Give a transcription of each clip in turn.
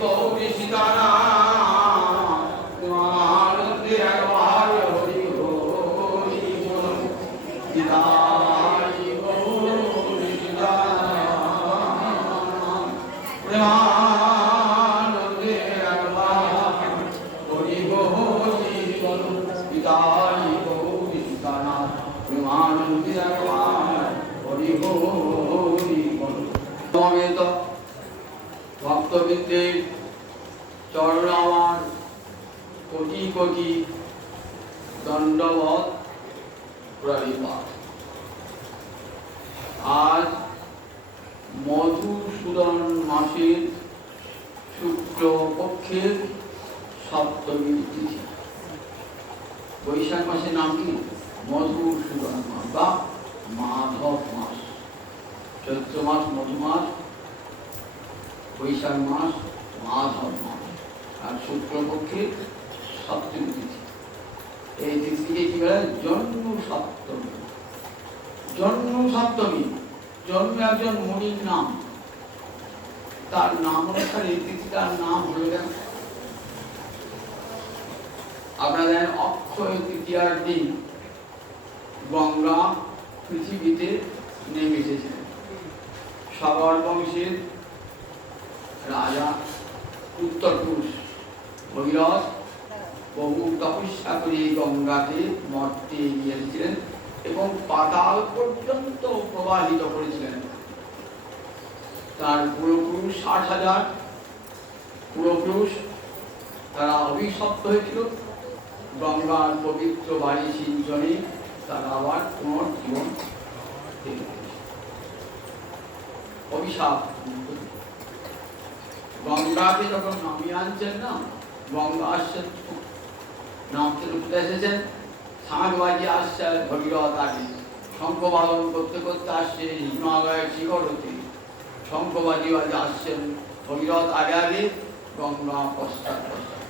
গৌরী সীতারাম প্রেমানন্দে একবার হরি হরি বলুন নিতাই গৌরী সীতারাম প্রেমানন্দে একবার হরি হরি বলুন নিতাই গৌরী সীতারাম প্রেমানন্দে একবার হরি হরি বলুন। সমবেত ভক্তবৃন্দের চরণ আমার কোটি কোটি দণ্ডবত প্রণিপাত। আজ মধুসূদন মাসের শুক্ল পক্ষের সপ্তমী তিথি। বৈশাখ মাসের নাম কি? মধুসূদন মাস বা মাধব মাস। চৈত্র মাস মধু মাস, বৈশাখ মাস মাধব মাস, আর শুক্লপক্ষের সপ্তমী তিথি। এই তিথিকে কি বলে? জন্ম সপ্তমী। জন্ম সপ্তমী, জন্ম একজন মুনির নাম, তার নাম অনুসারে এই তিথিটার নাম হলো আপনারা জানেন অক্ষয় তৃতীয়ার দিন গঙ্গা পৃথিবীতে নেমে এসেছিলেন। সাগর বংশের রাজা উত্তরপুরুষ ভগীরথ বহু তপস্যা করে গঙ্গাকে মর্তে নিয়ে এসেছিলেন এবং পাতাল পর্যন্ত প্রবাহিত করেছিলেন। তার পূর্বপুরুষ 60,000 পূর্বপুরুষ তারা অভিশপ্ত হয়েছিল। গঙ্গার পবিত্র বাড়ি সিঞ্চনে তারা আবার পুনর্জীবন অভিশাপ। গঙ্গাকে যখন নামিয়ে আনছেন না, গঙ্গা আসছেন নামতে উঠতে এসেছেন, শাঁখ বাজিয়ে আসছে ভগীরথ আগে, শঙ্খ বাদন করতে করতে আসছে হিমালয়ের শিখর হতে, শঙ্খ বাজিয়ে বাজিয়ে আসছেন ভগীরথ আগে আগে, গঙ্গা পশ্চাৎ পশ্চাৎ।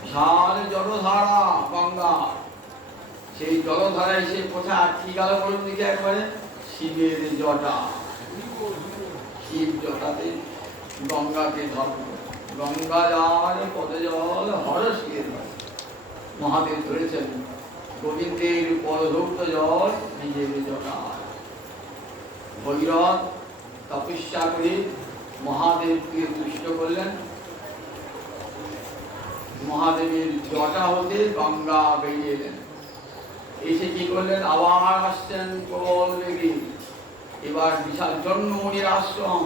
বিশাল জলধারা গঙ্গা, সেই জলধারায় সে কোথায় আটকে গেল বলুন দিকে একবারে? শিবের জটা। শিব জটাতে গঙ্গাকে ধর্ম, গঙ্গা জল পদে জল হরসের মহাদেব ধরেছেন গোবিন্দের পদধৌত জল নিজের জটায়। ভগীরথ তপস্যা করে মহাদেবকে তুষ্ট করলেন। মহাদেবের জটা হতে গঙ্গা বেরিয়ে এলেন, এসে কি করলেন? আবার আসছেন প্রবল বেগে। এবার বিশাল জন্মমণির আশ্রম,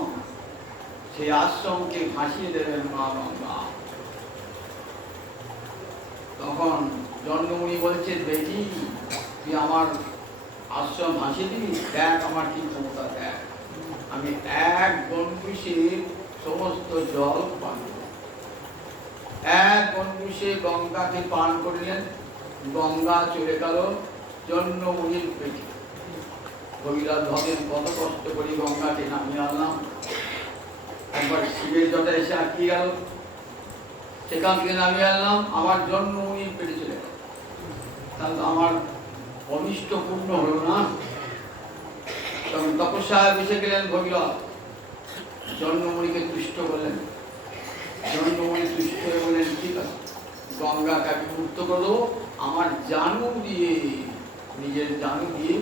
সেই আশ্রমকে ভাসিয়ে দেবেন মা গঙ্গা। তখন জন্মমণি বলছে, বেটি তুই আমার আশ্রম ভাসিয়ে দিবি? দেখ আমার কি ক্ষমতা, দেখ আমি এক গণ্ডূষে সমস্ত জল পান করব। এক গণ্ডূষে গঙ্গাকে পান করলেন, গঙ্গা চলে গেল জন্মমণির পেটে। ভগীরথ ভাবেন কত কষ্ট করে গঙ্গাকে নামিয়ে আনলাম, একবার শিবের জটা এসে আটকে গেল, সেখান থেকে নামিয়ে আনলাম, আমার জন্মমণির পেটে চলে গেল, তাহলে আমার অনিষ্ট পূর্ণ হলো না। তখন তপস্যায় বসে গেলেন ভগীরথ, জন্মমণিকে তুষ্ট করলেন। জন্মমণি তুষ্ট হয়ে বললেন, ঠিক আছে গঙ্গাকে আমি মুক্ত করে দেবো, আমার জানু দিয়ে, নিজের জানু দিয়ে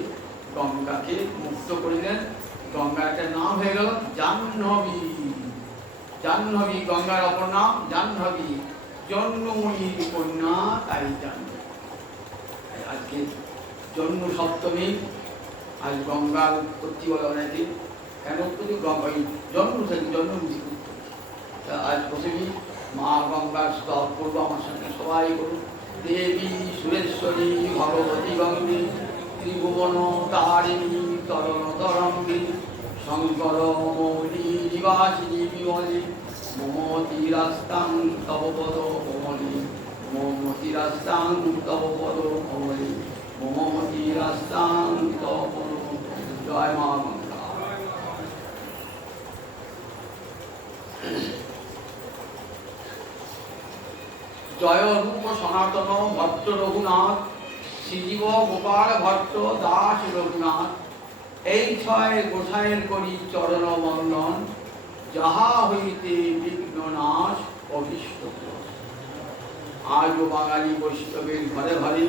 গঙ্গাকে মুক্ত করলেন। গঙ্গা একটা নাম হয়ে গেল জাহ্নবী। জাহ্নবী গঙ্গার অপর নাম জাহ্নবী, জন্মমণির কন্যা, তাই জাহ্নবী। আজকে জন্ম সপ্তমী, আজ গঙ্গার উৎপত্তি বলে অনেকে, কেন উৎপত্তি? গঙ্গা জন্ম থেকে জন্মমুখী উৎপত্তি। আজ বসেবি মা গঙ্গার স্তব করবো, আমার সঙ্গে সবাই করুন। দেবী সুরেশ্বরী ভগবতী গঙ্গে ত্রিভুবন তারিণী তরণ তরঙ্গী শঙ্কর মৌলি নিবাসিনী বিমলি মমতিরাস্তাং তব পদ কমলি মমতিরাস্তাং তব পদ কমলি মমতিরাস্তাং তব পদ। জয় মা গঙ্গা। জয় রূপ সনাতন ভট্ট রঘুনাথ, শ্রীজীব গোপাল ভট্ট দাস রঘুনাথ, এই ছয় গোসাইয়ের করি চরণ বন্দন, যাহা হইতে বিঘ্ন নাশ আজও বাঙালি বৈষ্ণবের ঘরে ঘরে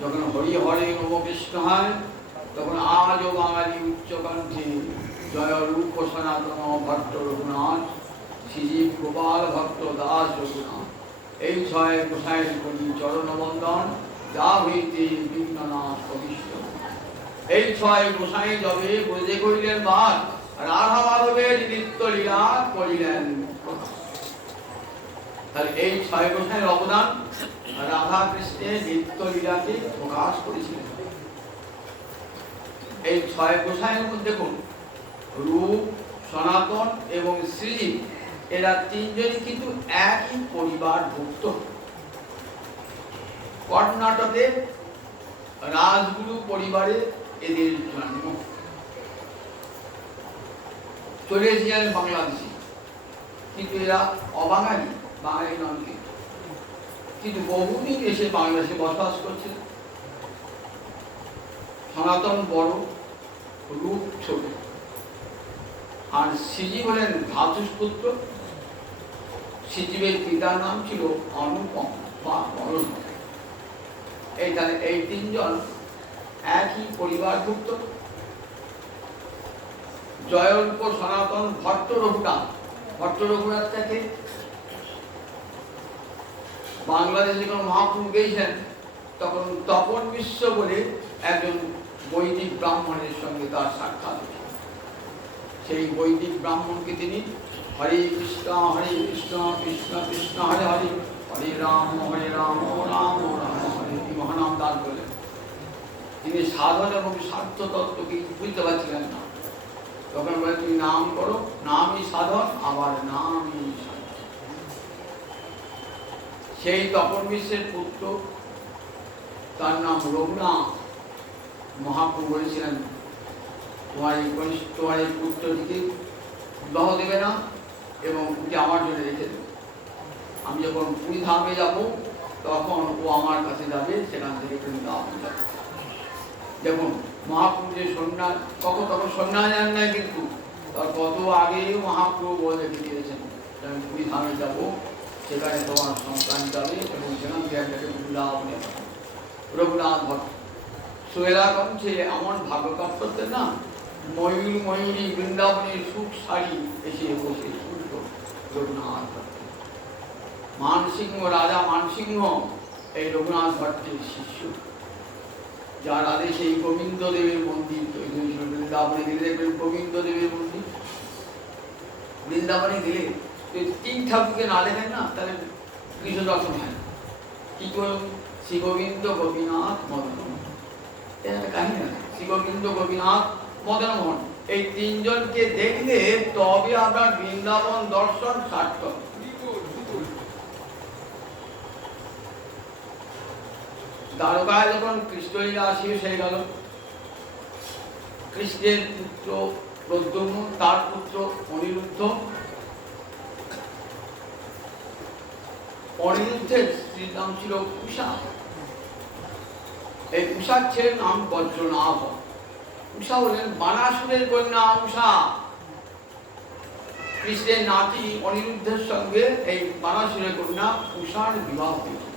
যখন হরি হরে নম কৃষ্ণ হয়, তখন আজও বাঙালি উচ্চকণ্ঠে জয় রূপ সনাতন ভট্ট রঘুনাথ, শ্রীজীব গোপাল ভট্ট দাস রঘুনাথ, এই ছয় গোসাইয়ের করি চরণ বন্দন, যা হইতে বিঘ্ননাথ অভিষ্ট। এই ছয় গোসাই যবে ব্রজে করিলেন বাস, রাধা মাধবের নিত্য লীলা করিলেন। তাহলে এই ছয় গোসাইয়ের অবদান রাধা কৃষ্ণের নিত্য লীলাকে প্রকাশ করেছিলেন। এই ছয় গোসাইয়ের মধ্যে দেখুন, রূপ, সনাতন এবং শ্রীজীব, এরা তিনজনই কিন্তু একই পরিবারভুক্ত। কর্ণাটকে রাজগুরু পরিবারে এদের জন্ম। চলে এসেছিলেন বাংলাদেশে, কিন্তু এরা অবাঙালি, বাঙালি নন, কিন্তু বহুদিন এসে বাংলাদেশে বসবাস করছিলেন। সনাতন বড়, রূপ ছোট, আর শ্রীজীব হলেন ভ্রাতুষ্পুত্র। শ্রীজীবের পিতার নাম ছিল অনুপম বা অরুণ। এই তিনজন একই পরিবারভুক্ত। জয়রূপ সনাতন ভট্ট রঘুনাথ, ভট্ট রঘুনাথ থেকে বাংলাদেশে যখন মহাপ্রভু গিয়েছেন, তখন তপন মিশ্র বলে একজন বৈদিক ব্রাহ্মণের সঙ্গে তার সাক্ষাৎ। সেই বৈদিক ব্রাহ্মণকে তিনি হরে কৃষ্ণ কৃষ্ণ কৃষ্ণ হরে হরে, হরে রাম রাম রাম হরে মহানাম দান করলেন। তিনি সাধন এবং স্বার্থ তত্ত্বকে বুঝতে পারছিলেন না। তখন বলে, তুমি নাম করো, নামই সাধন, আবার নামই সাধন। সেই তপন মিশ্রের পুত্র, তার নাম রঘুনাথ। মহাপ্রভু বলেছিলেন, তোমার এই পুত্রটিকে বিবাহ দেবে না এবং ওকে আমার জন্য রেখে দেবে। আমি যখন পুরী ধামে যাব, তখন ও আমার কাছে যাবে, সেখান থেকে বৃন্দাবন যাবে। দেখুন, মহাপ্রভু যে সন্ন্যাস, তখন সন্ন্যাস নেন নাই, কিন্তু তার কত আগেই মহাপ্রভু বলে রেখে দিয়েছেন, আমি পুরী ধামে যাব, সেখানে তোমার সন্তান যাবে এবং সেখান থেকে একটাকে বৃন্দাবনে যাবে। রঘুনাথ ভট্ট সোহেলা কণ্ঠে এমন ভাগ্য কাজ করতেন না, ময়ূরী বৃন্দাবনের সুখ শাড়ি এসে বসে শুনত রঘুনাথ ভট্ট। মানসিংহ, রাজা মানসিংহ এই রঘুনাথ ভট্টের শিষ্য, যার আদেশে এই গোবিন্দ দেবের মন্দির তৈরি হয়েছিল। বৃন্দাবনে গেলে দেখবেন গোবিন্দ দেবের মন্দির। বৃন্দাবনে গেলে তিন ঠাকুরকে না দেখেন না, তাহলে কৃষ্ণ দর্শন হয় না। কি করুন? শ্রী গোবিন্দ গোপীনাথ মদন, এটা কাহিনী আছে। শ্রী গোবিন্দ গোপীনাথ মদন মোহন, এই তিনজনকে দেখলে তবে আপনার বৃন্দাবন দর্শন সার্থক। দ্বারকায় যখন কৃষ্ণলীলা শেষ হয়ে গেল, কৃষ্ণের পুত্র প্রদ্যুম্ন, তার পুত্র অনিরুদ্ধ, অনিরুদ্ধের স্ত্রীর নাম ছিল উষা। এই উষার ছেলের নাম বজ্রনাভ। উষা হলেন বানাসুরের কন্যা উষা। কৃষ্ণের নাতি অনিরুদ্ধের সঙ্গে এই বানাসুরের কন্যা উষার বিবাহ হয়েছে।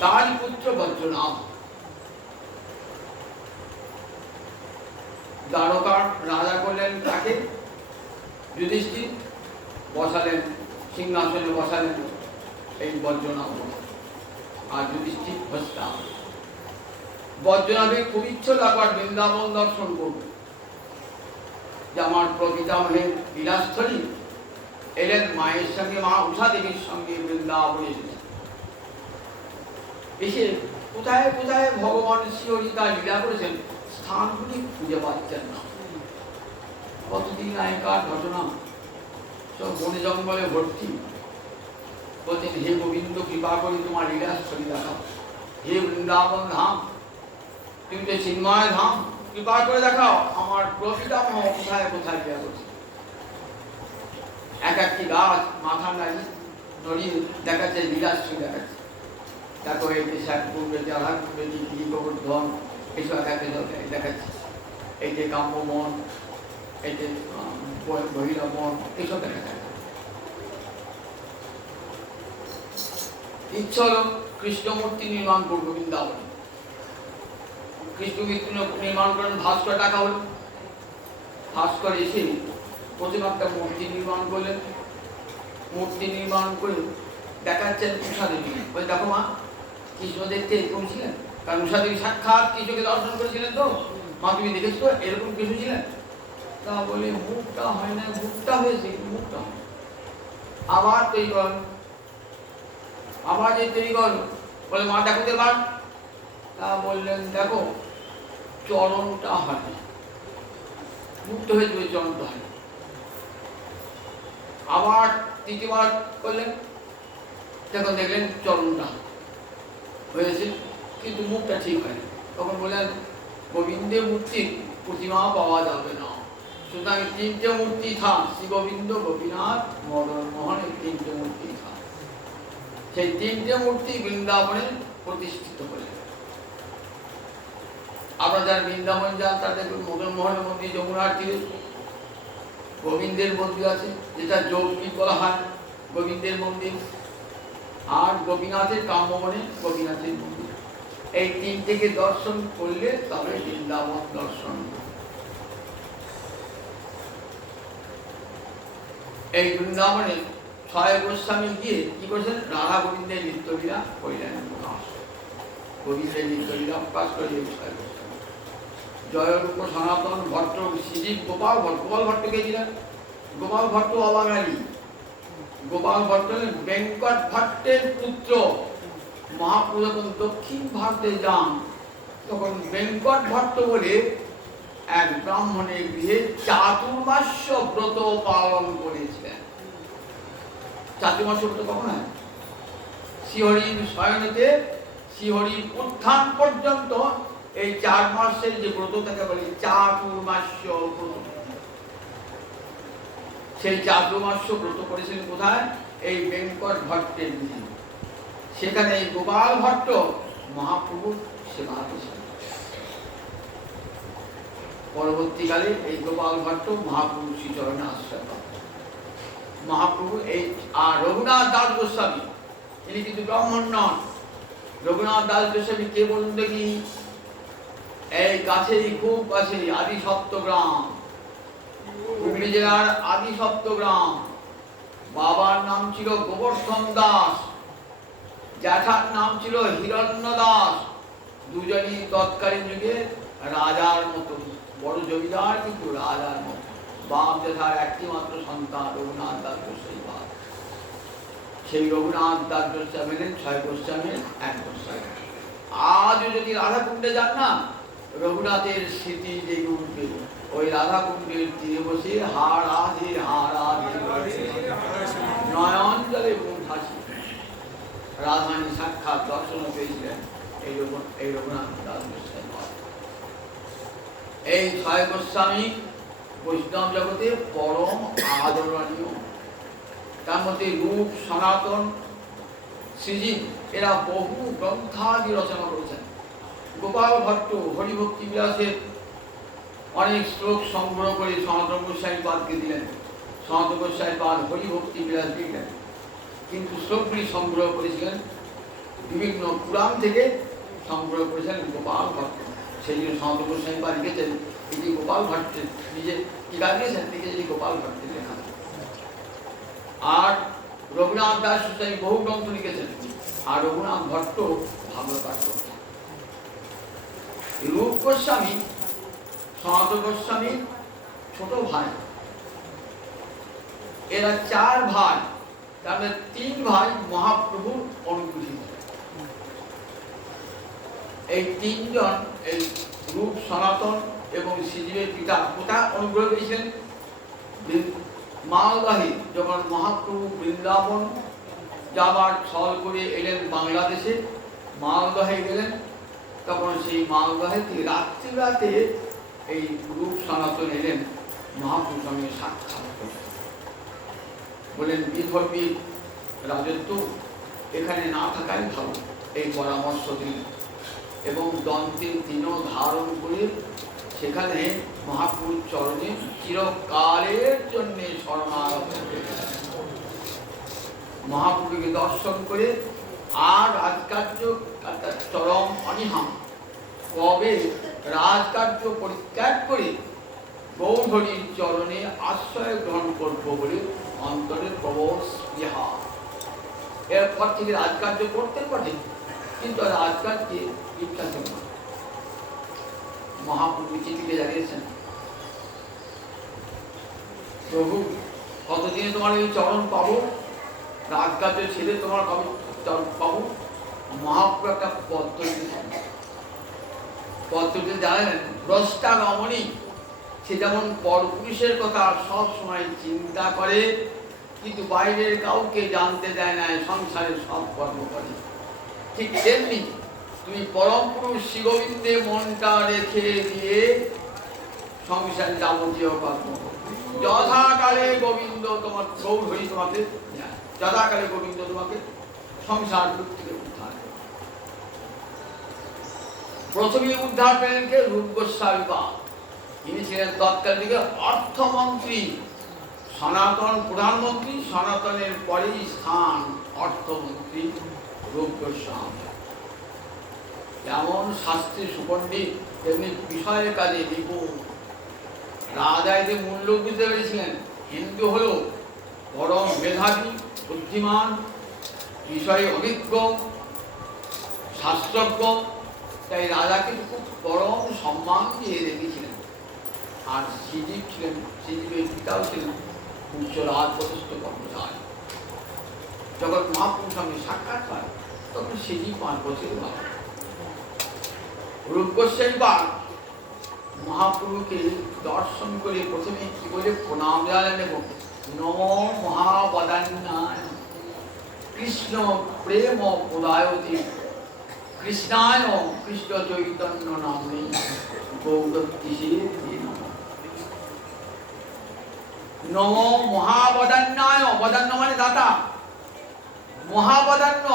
তারই পুত্র বজ্রনাভ। দ্বারকার রাজা করলেন তাকে, যুধিষ্ঠির বসালেন সিংহাসনে, বসালেন এই বজ্রনাভ। আর যুধিষ্ঠির ভ্রষ্টা। বজ্রনাভের খুব ইচ্ছে একবার বৃন্দাবন দর্শন করবে, যে আমার প্রপিতামহের লীলাস্থলী। এলেন মায়ের সঙ্গে, মা উষা দেবীর সঙ্গে বৃন্দাবনে এসেছে। এসে কোথায় কোথায় ভগবান শ্রীহরি তার লীলা করেছেন, স্থানগুলি খুঁজে পাচ্ছেন না। কতদিন আগেকার ঘটনা, সব বনে জঙ্গলে ভর্তি। বলছেন, হে গোবিন্দ, কৃপা করে তোমার লীলাস্থলী দেখাও। হে বৃন্দাবন ধাম, তুমি তো চিন্ময় ধাম, কৃপা করে দেখাও আমার প্রপিতামহ কোথায় কোথায় লীলা করছে। এক একটি গাছ মাথা নড়িয়ে দেখাচ্ছে, লীলাস্থলী দেখাচ্ছে। দেখো এই যে ষাটপুর, আধার গোবর্ধন, এইসব এক একটা দেখাচ্ছে। এই যে কাম্যমন, এই যে বহিরমন, এইসব দেখা যায়। ইচ্ছা হলো কৃষ্ণমূর্তি নির্মাণ করবো বৃন্দাবনে। কৃষ্ণমূর্তি নির্মাণ করেন, ভাস্কর টাকা হল। ভাস্কর এসে প্রথম একটা মূর্তি নির্মাণ করলেন। মূর্তি নির্মাণ করে দেখাচ্ছেন উষা দেবী। বলে দেখো মা, কৃষ্ণ দেখতে এরকম ছিলেন? কারণ উষা দেবী সাক্ষাৎ কৃষ্ণকে দর্শন করেছিলেন। তো মা তুমি দেখেছো এরকম কৃষ্ণ ছিলেন? তা বলে মুখটা হয় না, মুখটা হয়েছে, মুখটা হয়। আবার তৈরি কর, আবার যে তৈরি কর। বলে মা দেখো তো এবার। তা বললেন দেখো চরণটা হয় না, মুক্ত হয়ে যাবে, চরণটা হয়। আবার তৃতীয়বার করলেন, তখন দেখলেন চরণটা হয়েছে কিন্তু মুখটা ঠিক হয়নি। তখন বললেন গোবিন্দের মূর্তির প্রতিমা পাওয়া যাবে না, সুতরাং তিনটে মূর্তি থাক, শ্রী গোবিন্দ, গোপীনাথ, মদন মোহন, এই তিনটে মূর্তি থাক। সেই তিনটে মূর্তি বৃন্দাবনে প্রতিষ্ঠিত করলেন। আপনারা যারা বৃন্দাবন যান তাদের মদন মোহনের মন্দির যমুনার তীরে গোবিন্দের মন্দির আছে, যেটা যোগপীঠ বলা হয়, গোবিন্দের মন্দির। আর গোপীনাথের কাম্যবনে গোপীনাথের মন্দির। এই তিনটেকে দর্শন করলে তবে বৃন্দাবন দর্শন। এই বৃন্দাবনে ছয় গোস্বামী গিয়ে কি করেছেন? রাধা গোবিন্দের নিত্যলীলা করিলেন। গোবিন্দের নিত্যলীলা প্রকাশ করে ছয় গোস্বামী। জয়রূপ, সনাতন, ভট্ট, শ্রীজীব, গোপাল ভট্ট। গোপাল ভট্ট কে ছিলেন? গোপাল ভট্ট অবাঙালি। গোপাল ভট্ট বেঙ্কট ভট্টের পুত্র। মহাপ্রভু যখন দক্ষিণ ভারতে যান তখন বেঙ্কট ভট্ট বলে এক ব্রাহ্মণের গৃহে চাতুর্মাস্য ব্রত পালন করেছিলেন। চাতুর্মাস্য ব্রত কখন হয়? শ্রীহরির শয়নেতে শ্রীহরির উত্থান পর্যন্ত এই 4 মাসের যে ব্রত তাকে বলে চাতুর্মাস্য ব্রত। সেই চাতুর্মাস্য ব্রত করেছিলেন কোথায়? এই বেঙ্কট ভট্টের গৃহে। সেখানে এই গোপাল ভট্ট মহাপ্রভুর সেবা করেছিলেন। পরবর্তীকালে এই গোপাল ভট্ট মহাপ্রভু শ্রীচরণে আশ্রয় পান। মহাপ্রভু এই আর রঘুনাথ দাস গোস্বামী, ইনি কিন্তু ব্রাহ্মণ নন। রঘুনাথ দাস গোস্বামী কে বলুন দেখি? এই কাছেই, খুব কাছেই আদি সপ্তগ্রাম, হুগলি জেলার আদি সপ্তগ্রাম। বাবার নাম ছিল গোবর্ধন দাস, জ্যাঠার নাম ছিল হিরণ্য দাস। দুজনই তৎকালীন যুগে রাজার মতো, বড় জমিদার কিন্তু রাজার মতো। বাপ জ্যাঠার একটি মাত্র সন্তান রঘুনাথ দাস গোস্বামী। সেই রঘুনাথ দাস গোস্বামী হলেন 6 গোস্বামীর এক গোস্বামী। আজও যদি রাধাকুণ্ডে যান না, রঘুনাথের স্মৃতি জেগে উঠবে। ওই রাধাকুণ্ডের তীরে বসে হা রাধে নয়ন জলে মুখ হাসি রাধানী সাক্ষাৎ দর্শন পেয়েছিলেন এই রঘুনাথ দাস গোস্বামী। এই 6 গোস্বামী বৈষ্ণব জগতে পরম আদরণীয়। তার মধ্যে রূপ, সনাতন, শ্রীজীব এরা বহু গ্রন্থাদি রচনা করেছেন। গোপাল ভট্ট হরিভক্তি বিলাসের অনেক শ্লোক সংগ্রহ করে সনাতন গোস্বামী পাদকে দিলেন। সনাতন গোস্বামী পাদ হরিভক্তি বিলাস দিলেন, কিন্তু শ্লোকগুলি সংগ্রহ করেছিলেন বিভিন্ন পুরাণ থেকে সংগ্রহ করেছিলেন গোপাল ভট্ট। সেই জন্য সনাতন গোস্বামী পাদ লিখেছেন এটি গোপাল ভট্টের নিজে টিকা দিয়েছেন, লিখেছেন গোপাল ভট্টের লেখা। আর রঘুনাথ দাস গোস্বামী বহু গ্রন্থ লিখেছেন, আর রঘুনাথ ভট্ট ভাগবত পাঠ করতেন। রূপ গোস্বামী সনাতন গোস্বামীর ছোট ভাই। এরা 4 ভাই, তাদের 3 ভাই মহাপ্রভুর অনুগ্রহীত। এই 3 জন, এই রূপ, সনাতন এবং শ্রীজীবের পিতা কোথায় অনুগ্রহ পেয়েছিলেন? মালদহে। যখন মহাপ্রভু বৃন্দাবন যাবার ছল করে এলেন বাংলাদেশে, মালদহে গেলেন, তখন সেই মালদহে রাত্রিরাতে এই রূপ সনাতন এলেন মহাপ্রভুর সঙ্গে সাক্ষাৎ করতে। বলেন বিধর্মীর রাজত্ব এখানে না থাকাই ভালো, এই পরামর্শ দিন। এবং দন্তের তিনও ধারণ করে সেখানে মহাপ্রভুর চরণে চিরকালের জন্য শরণাগত। মহাপ্রভুকে দর্শন করে আর রাজকার্য চরম অনিহাম, কবে রাজকার্য পরিত্যাগ করে গৌরহরির চরণে আশ্রয় গ্রহণ করব বলে অন্তরে প্রবল স্পৃহা। এরপর থেকে রাজকার্য করতে পারে, কিন্তু রাজকার্যে ইচ্ছা ছিল না। মহাপ্রভু চিঠিতে জানিয়েছেন, প্রভু কতদিনে তোমার এই চরণ পাবো, রাজকার্য ছেড়ে তোমার কবে চরণ পাবো। মহাপ্রভু একটা পদ্ধতি জানেন, দ্রষ্টা রমণী, সে যেমন পরপুরুষের কথা সব সময় চিন্তা করে, কিন্তু বাইরের কাউকে জানতে দেয় না, সংসারের সব কর্ম করে, ঠিক তেমনি তুমি পরম পুরুষ শ্রী গোবিন্দে মনটা রেখে দিয়ে সংসার যাবতীয় কর্ম, যথাকালে গোবিন্দ তোমার গৌরহরি তোমাকে, যথাকালে গোবিন্দ তোমাকে সংসার থেকে উদ্ধার। প্রথমে উদ্ধার পেলেন কে? রূপ গোস্বামী পাদ। তিনি ছিলেন তৎকালীন দিকে অর্থমন্ত্রী, সনাতন প্রধানমন্ত্রী, সনাতনের পরেই স্থান অর্থমন্ত্রী রূপ গোস্বামী। যেমন শাস্ত্রী সুপণ্ডিত, তেমনি বিষয়ের কাজে নিপুণ। রাজা এতে মূল্য বুঝতে পেরেছিলেন, হিন্দু হলো পরম মেধাবী, বুদ্ধিমান, বিষয়ে অভিজ্ঞ, শাস্ত্রজ্ঞ, তাই রাজাকে খুব পরম সম্মান দিয়ে রেখেছিলেন। আর শ্রীজীব ছিলেন, শ্রীজীবের পিতাও ছিলেন উচ্চ রাজপ্রতিষ্ঠ কর্মচারী। যখন মহাপুরুষ সঙ্গে সাক্ষাৎ হয়, তখন শ্রীজীব 5 বছর বাবা। রূপ গোস্বামী পাদ মহাপ্রভুকে দর্শন করে প্রথমে কি বলে প্রণাম জানালেন, এবং নমো মহাবদান্যায় কৃষ্ণ প্রেম প্রদায়তে কৃষ্ণায় কৃষ্ণ চৈতন্য নামে গৌরত্তিষে নমো মহাবদান্যায়। বদান্য মানে দাতা, মহাবদান্য।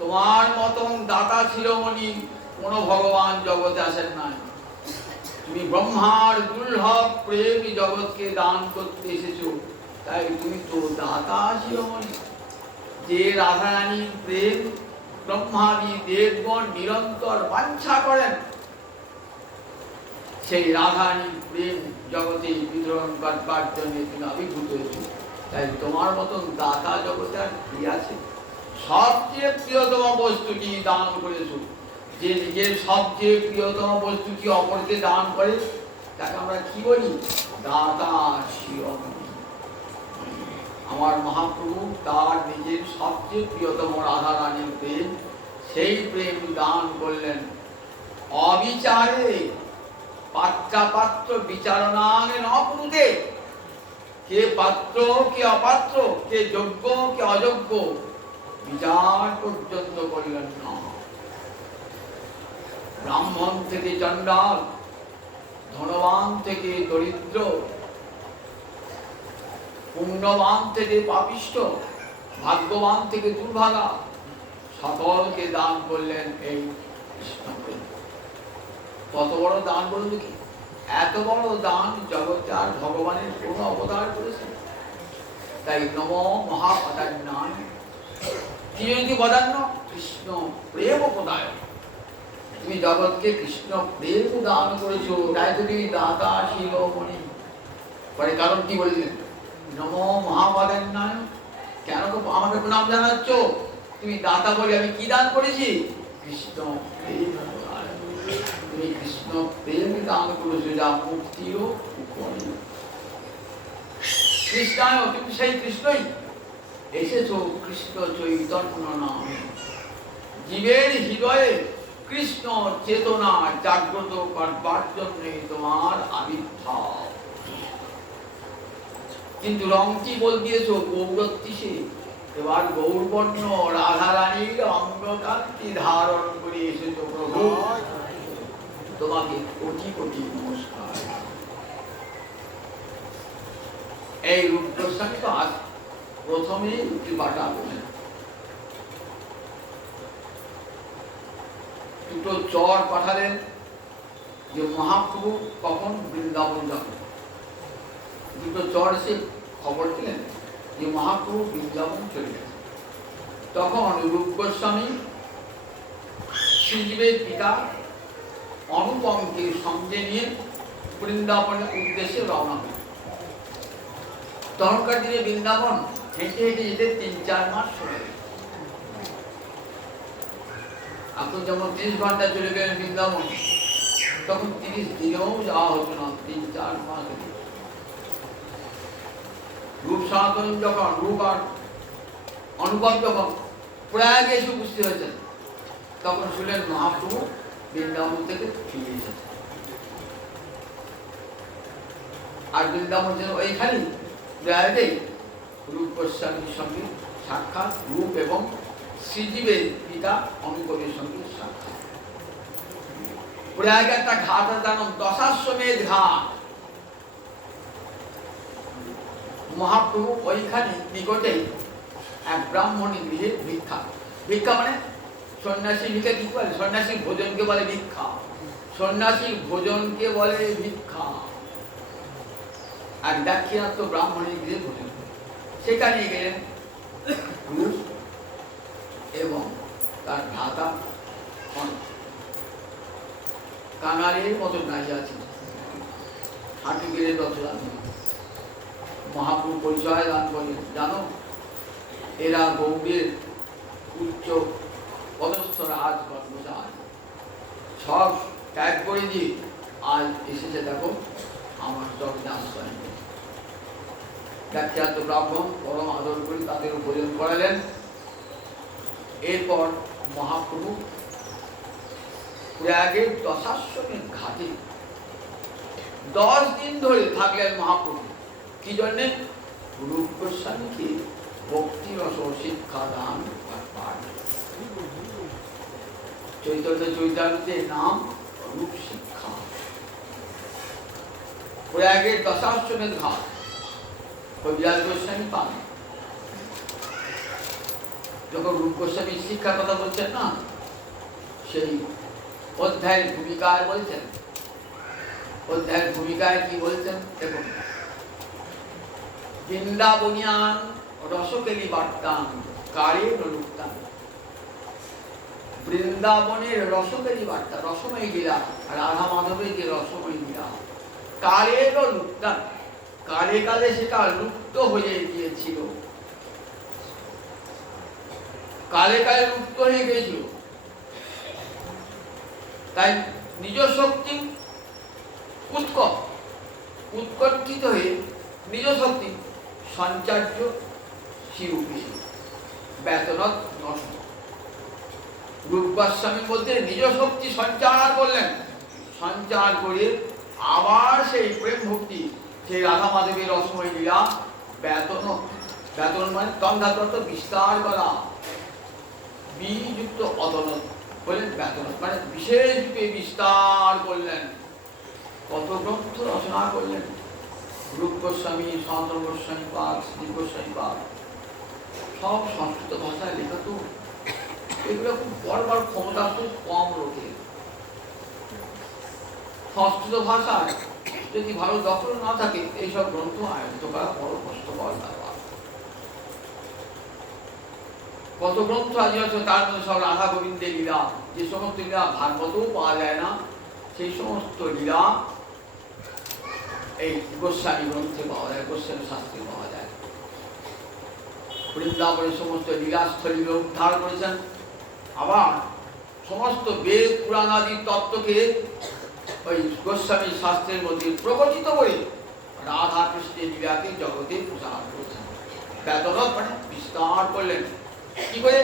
তোমার মতন দাতা ছিল মনি কোন ভগবান জগতে আসেন নাই। তুমি ব্রহ্মার দুর্লভ প্রেম জগৎকে দান করতে এসেছো, তাই তুমি তো দাতা শিরোমণি। যে রাধারানীর প্রেম ব্রহ্মাদি দেবগণ নিরন্তর বাঞ্ছা করেন, সেই রাধারানীর প্রেম জগতে বিতরণ করবার জন্য তুমি আবির্ভূত হয়েছো, তাই তোমার মতন দাতা জগতে আর কি আছে? সবচেয়ে প্রিয়তম বস্তুটি দান করেছো। যে নিজের সবচেয়ে প্রিয়তম বস্তুটি অপরকে দান করে, তাকে আমরা কি বলি? দাতা শিরোমণি। আমার মহাপ্রভু তার নিজের সবচেয়ে প্রিয়তম রাধা রানীর প্রেম, সেই প্রেম দান করলেন অবিচারে, পাত্রাপাত্র বিচারণানে ন কুরুতে। কে পাত্র কে অপাত্র, কে যোগ্য কে অযোগ্য, বিচার পর্যন্ত করিলেন না। ব্রাহ্মণ থেকে চণ্ডাল, ধনবান থেকে দরিদ্র, পুণ্যবান থেকে পাপিষ্ঠ, ভাগ্যবান থেকে দুর্ভাগা, সকলকে দান করলেন এই কৃষ্ণকে। কত বড় দান বলুন কি? এত বড় দান জগতে আর ভগবানের কোন অবতার করেছেন? তাই নম মহাপদান্যায়। কি যদি বদান্য? কৃষ্ণ প্রেম প্রদায়। তুমি জগৎকে কৃষ্ণ প্রেম দান করেছো, তাই তুমি দাতা শিরোমণি। পরে কারণ কি বললেন? নম মহাপদান্যায়। কেন আমাকে প্রণাম জানাচ্ছ? তুমি দাতা বলে আমি কি দান করেছি? কৃষ্ণ প্রেম। তুমি কৃষ্ণ প্রেম দান করেছো, যা মুক্তিও উপরি। কৃষ্ণায়, তুমি সেই কৃষ্ণই এসেছো কৃষ্ণ চৈতন্য নামে। জীবের হৃদয়ে কৃষ্ণ চেতনা জাগ্রত করবার জন্য তোমার আবির্ভাব। কিন্তু রংটি বল দিয়েছ গৌরত্তিষে। এবার গৌরবর্ণ রাধারানীর অঙ্গকান্তি ধারণ করে এসেছো প্রভু, তোমাকে কোটি কোটি নমস্কার। এই রূপ গোস্বামী পাদ প্রথমে বাটা বলেন, দুটো চর পাঠালেন যে মহাপ্রভু কখন বৃন্দাবন যাবেন। দুটো চর এসে খবর দিলেন যে মহাপ্রভু বৃন্দাবন চলে গেছে। তখন রূপ গোস্বামী শ্রীজীবের পিতা অনুপমকে সঙ্গে নিয়ে বৃন্দাবনের উদ্দেশ্যে রওনা হল। তখনকার দিনে বৃন্দাবন হেঁটে হেঁটে যেতে 3-4 মাস সময়। এখন যেমন 30 ঘন্টা চলে গেলেন বৃন্দাবন, তখন 30 দিনেও যাওয়া হতো না, 3-4 মাস। রূপ সনাতন যখন, রূপ আর অনুপম যখন প্রয়াগে এসে উপস্থিত হয়েছেন, তখন শুনলেন মহাপ্রভু বৃন্দাবন থেকে ফিরে এসেছেন। আর বৃন্দাবন যেন ওইখানেই প্রয়াগেই রূপ গোস্বামীর সঙ্গে সাক্ষাৎ, রূপ এবং শ্রীজীবের পিতা অনুপমের সঙ্গে সাক্ষাৎ। প্রয়াগে একটা ঘাট আছে, তার নাম দশাশ্বমেধ ঘাট। মহাপ্রভু ওইখানে নিকটে এক ব্রাহ্মণী গৃহে ভিক্ষা। ভিক্ষা মানে সন্ন্যাসী ভিক্ষা কি বলে? সন্ন্যাসীর ভোজনকে বলে ভিক্ষা। সন্ন্যাসীর ভোজনকে বলে ভিক্ষা। আর দাক্ষিণাত্য ব্রাহ্মণী গৃহে ভোজন, সেখানে গেলেন রূপ এবং তার ভ্রাতা কাঙালের মতো দাঁড়িয়ে আছে, হাঁটু গেলে রচনা। মহাপ্রভু পরিচয় দান করলেন, জানো এরা গৌড়ের উচ্চ পদস্থ রাজ কর্মচারী, সব ত্যাগ করে দিয়ে আজ এসেছে দেখো আমার চরণে আশ্রয়। দাক্ষিণাত্য ব্রাহ্মণ পরম আদর করে তাদের ভোজন করালেন। এরপর মহাপ্রভু প্রয়াগের দশাশ্বমেধ ঘাটে 10 দিন ধরে থাকলেন মহাপ্রভু। কি জন্যে? রূপ গোস্বামীকে ভক্তি রস শিক্ষা দান পাঠ। চৈতন্য চৈতামৃতের নাম রূপ শিক্ষা। প্রয়াগের দশাশ্বমেধ ঘাট কবিরাজ গোস্বামী পান। যখন রূপ গোস্বামী শিক্ষার কথা বলছেন না, সেই অধ্যায়ের ভূমিকায় বলছেন। অধ্যায়ের ভূমিকায় কি বলছেন দেখুন। বৃন্দাবনিয়ান রসকেলি বার্তান কারে নলুক্তান। বৃন্দাবনের রসকেলি বার্তা, রসময় লীলা, রাধা মাধবের যে রসময় লীলা, কালে লুপ্তান, কালে কালে সেটা লুপ্ত হয়ে গিয়েছিল। কালে কালে লুপ্ত হয়ে গিয়েছিল। তাই নিজ শক্তি উৎকণ্ঠিত হয়ে নিজ শক্তি সঞ্চার্য শিরূপী বেতনত নষ্ট। রূপ গোস্বামীর মধ্যে নিজ শক্তি সঞ্চার করলেন। সঞ্চার করে আবার সেই প্রেম ভক্তি, সেই রাধা মাধবের রসময় লীলা বেতন, বেতন মানে তন্ধাতত্ত্ব বিস্তার করা, বিযুক্ত অতনত বললেন। বেতন মানে বিশেষ রূপে বিস্তার করলেন। কত গ্রন্থ রচনা করলেন রূপ গোস্বামী, সনাতন গোস্বামী পাদ, শ্রী গোস্বামী পাদ, সব সংস্কৃত ভাষায় লেখা। তো এগুলো খুব পড়বার ক্ষমতা খুব কম লোকের। সংস্কৃত ভাষায় যদি ভালো দখল না থাকে, এইসব গ্রন্থ আয়োজিত করা বড় কষ্টকর ব্যাপার। কত গ্রন্থ আয়োজন আছে, তার মধ্যে সব রাধা গোবিন্দের লীলা, যে সমস্ত লীলা ভাগবতেও পাওয়া যায় না, সেই সমস্ত লীলা এই গোস্বামী গ্রন্থে পাওয়া যায়, গোস্বামী শাস্ত্রে পাওয়া যায়। বৃন্দাবনের সমস্ত লীলাস্থলী উদ্ধার করেছেন। আবার সমস্ত বেদ পুরাণ আদি তত্ত্বকে ওই গোস্বামী শাস্ত্রের মধ্যে প্রকটিত করে রাধা কৃষ্ণের লীলাকে জগতে প্রচার করেছেন। বেতনত মানে বিস্তার করলেন। কি করে?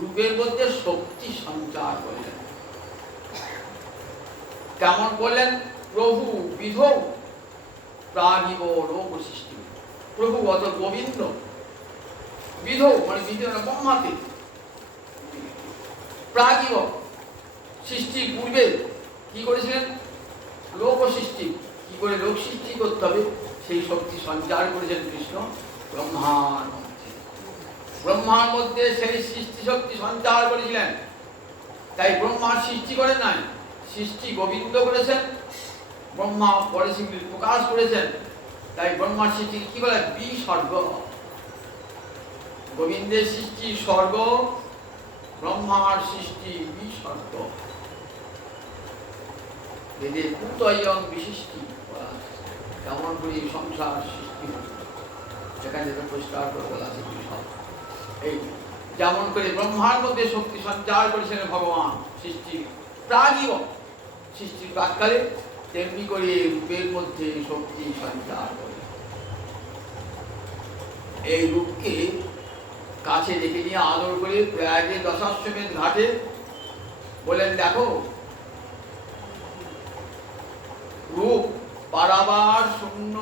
রূপের মধ্যে শক্তি সঞ্চার করলেন। কেমন করলেন? প্রভু বিধ প্রাণীব লোক সৃষ্টি। প্রভু অত গোবিন্দ, বিধ মানে বিধ মানে ব্রহ্মাতে, প্রাগীব সৃষ্টির পূর্বে কি করেছিলেন? লোক সৃষ্টি। কি করে লোক সৃষ্টি করতে হবে সেই শক্তি সঞ্চার করেছেন কৃষ্ণ ব্রহ্মার মধ্যে। ব্রহ্মার মধ্যে সেই সৃষ্টি শক্তি সঞ্চার করেছিলেন। তাই ব্রহ্মার সৃষ্টি করেন নাই, সৃষ্টি গোবিন্দ করেছেন। ব্রহ্মা পরে সেগুলি প্রকাশ করেছেন। তাই ব্রহ্মার সৃষ্টি কি বলে? বিসর্গ। গোবিন্দের সৃষ্টি স্বর্গ, ব্রহ্মার সৃষ্টি বিসর্গ। বেদে কুতয়ং বিশিষ্টি বলা আছে, কেমন করে সংসার সৃষ্টি হল সেখানে যেটা পরিষ্কার করে বলা আছে বিসর্গ। এই যেমন করে ব্রহ্মার মধ্যে শক্তি সঞ্চার করেছিলেন ভগবান সৃষ্টির প্রাগীয়, সৃষ্টির প্রাককালে, তেমনি করে রূপের মধ্যে শক্তি সঞ্চার করে। এই রূপকে কাছে ডেকে নিয়ে আদর করে প্রয়াগে দশাশ্বমেধ ঘাটে বলেন, দেখো রূপ পারাবার শূন্য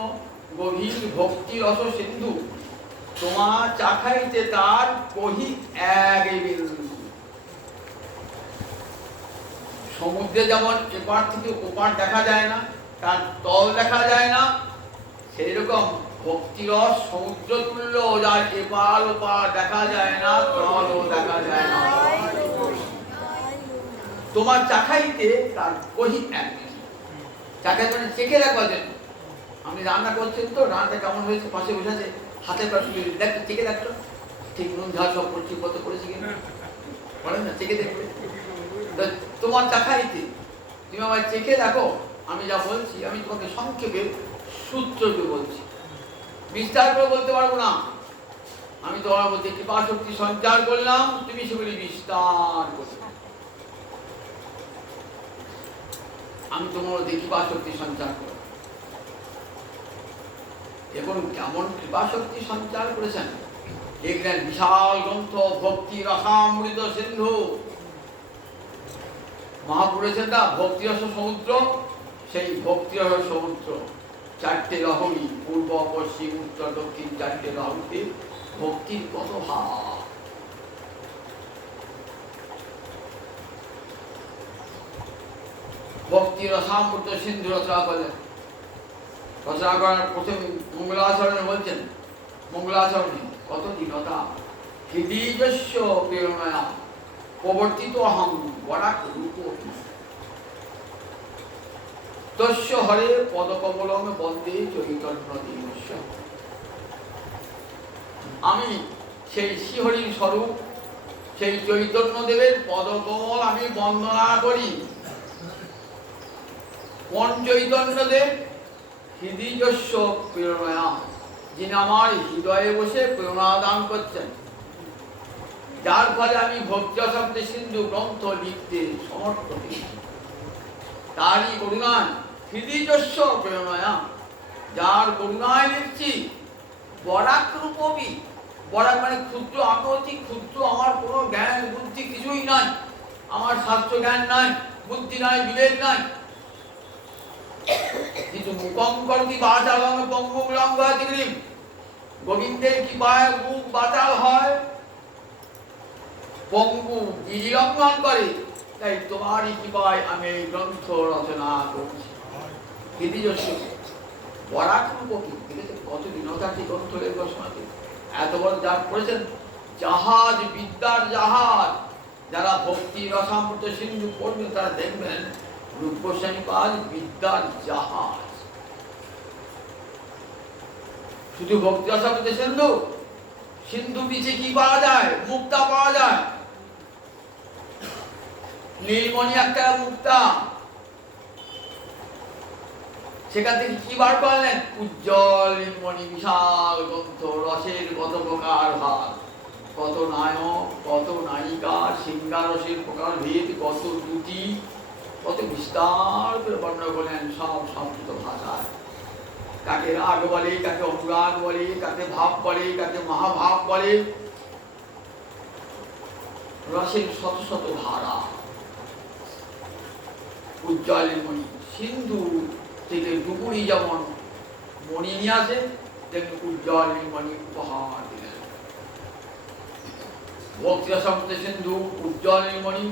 গভীর ভক্তি রস সিন্ধু, তোমা চাখাইতে তার কহি এক বিন্দু। সমুদ্রে যেমন এপার থেকে ওপার দেখা যায় না, তার তল দেখা যায় না, সেই রকম ভক্তিরস সমুদ্র তুল্য, যার এপার ওপার দেখা যায় না, তলও দেখা যায় না। তোমার চাখাইতে তার কহি এক বিন্দু। চাখাইতে মানে চেখে রাখবার জন্য। আপনি রান্না করছেন তো, রান্নাটা কেমন হয়েছে, পাশে বসে আছে, হাতে পাশে দেখো, চেখে দেখছো ঠিক নুন ঝাল সব করছি, কত করেছি কিনা বলেন না, চেখে দেখবে। তোমার চাখাইতে তুমি আমায় চেখে দেখো, আমি যা বলছি আমি তোমাকে সংক্ষেপে সূত্রকে বলছি, বিস্তার করে বলতে পারবো না। আমি তোমার মধ্যে কৃপা শক্তি সঞ্চার করলাম, তুমি সেগুলি বিস্তার করো। আমি তোমার মধ্যে কৃপা শক্তি সঞ্চার করো। এখন কেমন কৃপা শক্তি সঞ্চার করেছেন, লিখলেন বিশাল গ্রন্থ ভক্তি রসামৃত সিন্ধু। মহাপুরুষের না ভক্তি রস সমুদ্র, সেই ভক্তি রস সমুদ্র, চারটে লহরী, পূর্ব পশ্চিম উত্তর দক্ষিণ, চারটে লহরীতে ভক্তির কত ভাব। ভক্তি রসামৃত সিন্ধু রচনা করলেন। রচনা করার প্রথম মঙ্গলাচরণে বলছেন, মঙ্গলাচরণে কত দীনতা, হৃদিজস্য প্রেরণয়া প্রবর্তিত অহং বরাক রূপ তস্য হরে পদকমলম বন্দে চৈতন্য দীনস্য। আমি সেই শ্রীহরির স্বরূপ, সেই চৈতন্য দেবের পদকমল আমি বন্দনা করি। কোন চৈতন্য দেব? হৃদিজস্য প্রেরণয়া, যিনি আমার হৃদয়ে বসে প্রেরণা দান করছেন, যার ফলে আমি ভক্তি রসামৃত সিন্ধু গ্রন্থ লিখতে সমর্থ হয়েছি। তারই করুণায় হৃদিজস্য প্রেরণয়া, যার করুণায় লিখছি। বরাক রূপবি, বরাক মানে ক্ষুদ্র, আকৃতি ক্ষুদ্র, আমার কোনো জ্ঞান বুদ্ধি কিছুই নাই, আমার শাস্ত্র জ্ঞান নাই, বুদ্ধি নাই, বিবেক নাই। কিন্তু মুখং করতি বাচালং পঙ্গুং লঙ্ঘয়তি, গোবিন্দের কৃপায় মুখ বাচাল হয়, পঙ্গু গিরি লঙ্ঘন করে, তাই তোমারই কৃপায় আমি এই গ্রন্থ রচনা করছি। হৃদিজস্য বরাক রূপবি, দেখেছেন কত দীনতাটি গ্রন্থ লেখবার সময় এত বড় যা করেছেন। জাহাজ, বিদ্যার জাহাজ, যারা ভক্তি রসামৃত সিন্ধু পড়বেন তারা দেখবেন রূপ গোস্বামী পাল বিদ্যার জাহাজ। শুধু ভক্তি রসামৃত সিন্ধু, সিন্ধু নিচে কি পাওয়া যায়? মুক্তা পাওয়া যায়। নীলমণি একটা মুক্তা, সেখান থেকে কি বার করলেন? উজ্জ্বল নীলমণি, বিশাল গ্রন্থ, রসের কত প্রকার ভাগ, কত নায়ক, কত নায়িকা, সিংহারসের প্রকার ভেদ, কত দুটি, কত বিস্তার করে বর্ণনা করলেন সব সংস্কৃত ভাষায়। কাকে রাগ বলে, কাকে অনুরাগ বলে, কাকে ভাব বলে, কাকে মহাভাব বলে, রসের শত শত ধারা। উজ্জ্বল মণি, সিন্ধু থেকে ডুবুরি যেমন মণি নিয়ে আসে, তেমনি উজ্জ্বল মণি উপহার দিলেন। ভক্তি রসামৃত সিন্ধু, উজ্জ্বল মণি,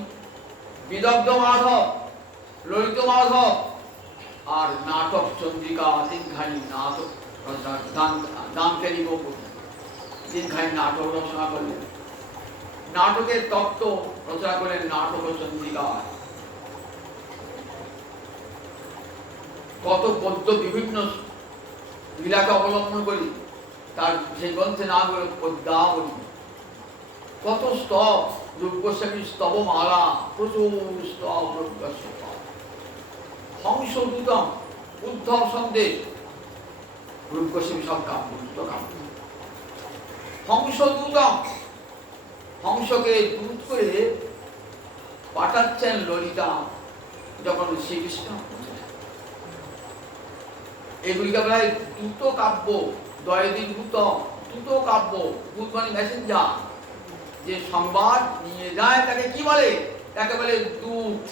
বিদগ্ধ মাধব, ললিত মাধব, আর নাটক চন্দ্রিকা, তিনখানি নাটক দানকারী গোপুর, তিনখানি নাটক রচনা করলেন। নাটকের তত্ত্ব রচনা করলেন নাটক চন্দ্রিকা। কত পদ্য বিভিন্ন লীলাকে অবলম্বন করি, তার সেই গ্রন্থে নাম হল পদ্মাবলী। কত স্তব, রূপ গোস্বামীর স্তবমালা, প্রচুর স্তব রূপ গোস্বামী। হংসদূতম, উদ্ধব সন্দেশ, রূপ গোস্বামী সব কাব্য, কাব্য। হংসদূতম, হংসকে দূত করে পাঠাচ্ছেন ললিতা যখন শ্রীকৃষ্ণ। এগুলিকে বলা হয় দ্রুত কাব্য, দয়দীভূত দ্রুত কাব্য, দূত মানে মেসেঞ্জার, যে সংবাদ নিয়ে যায় তাকে কি বলে? তাকে বলে দূত।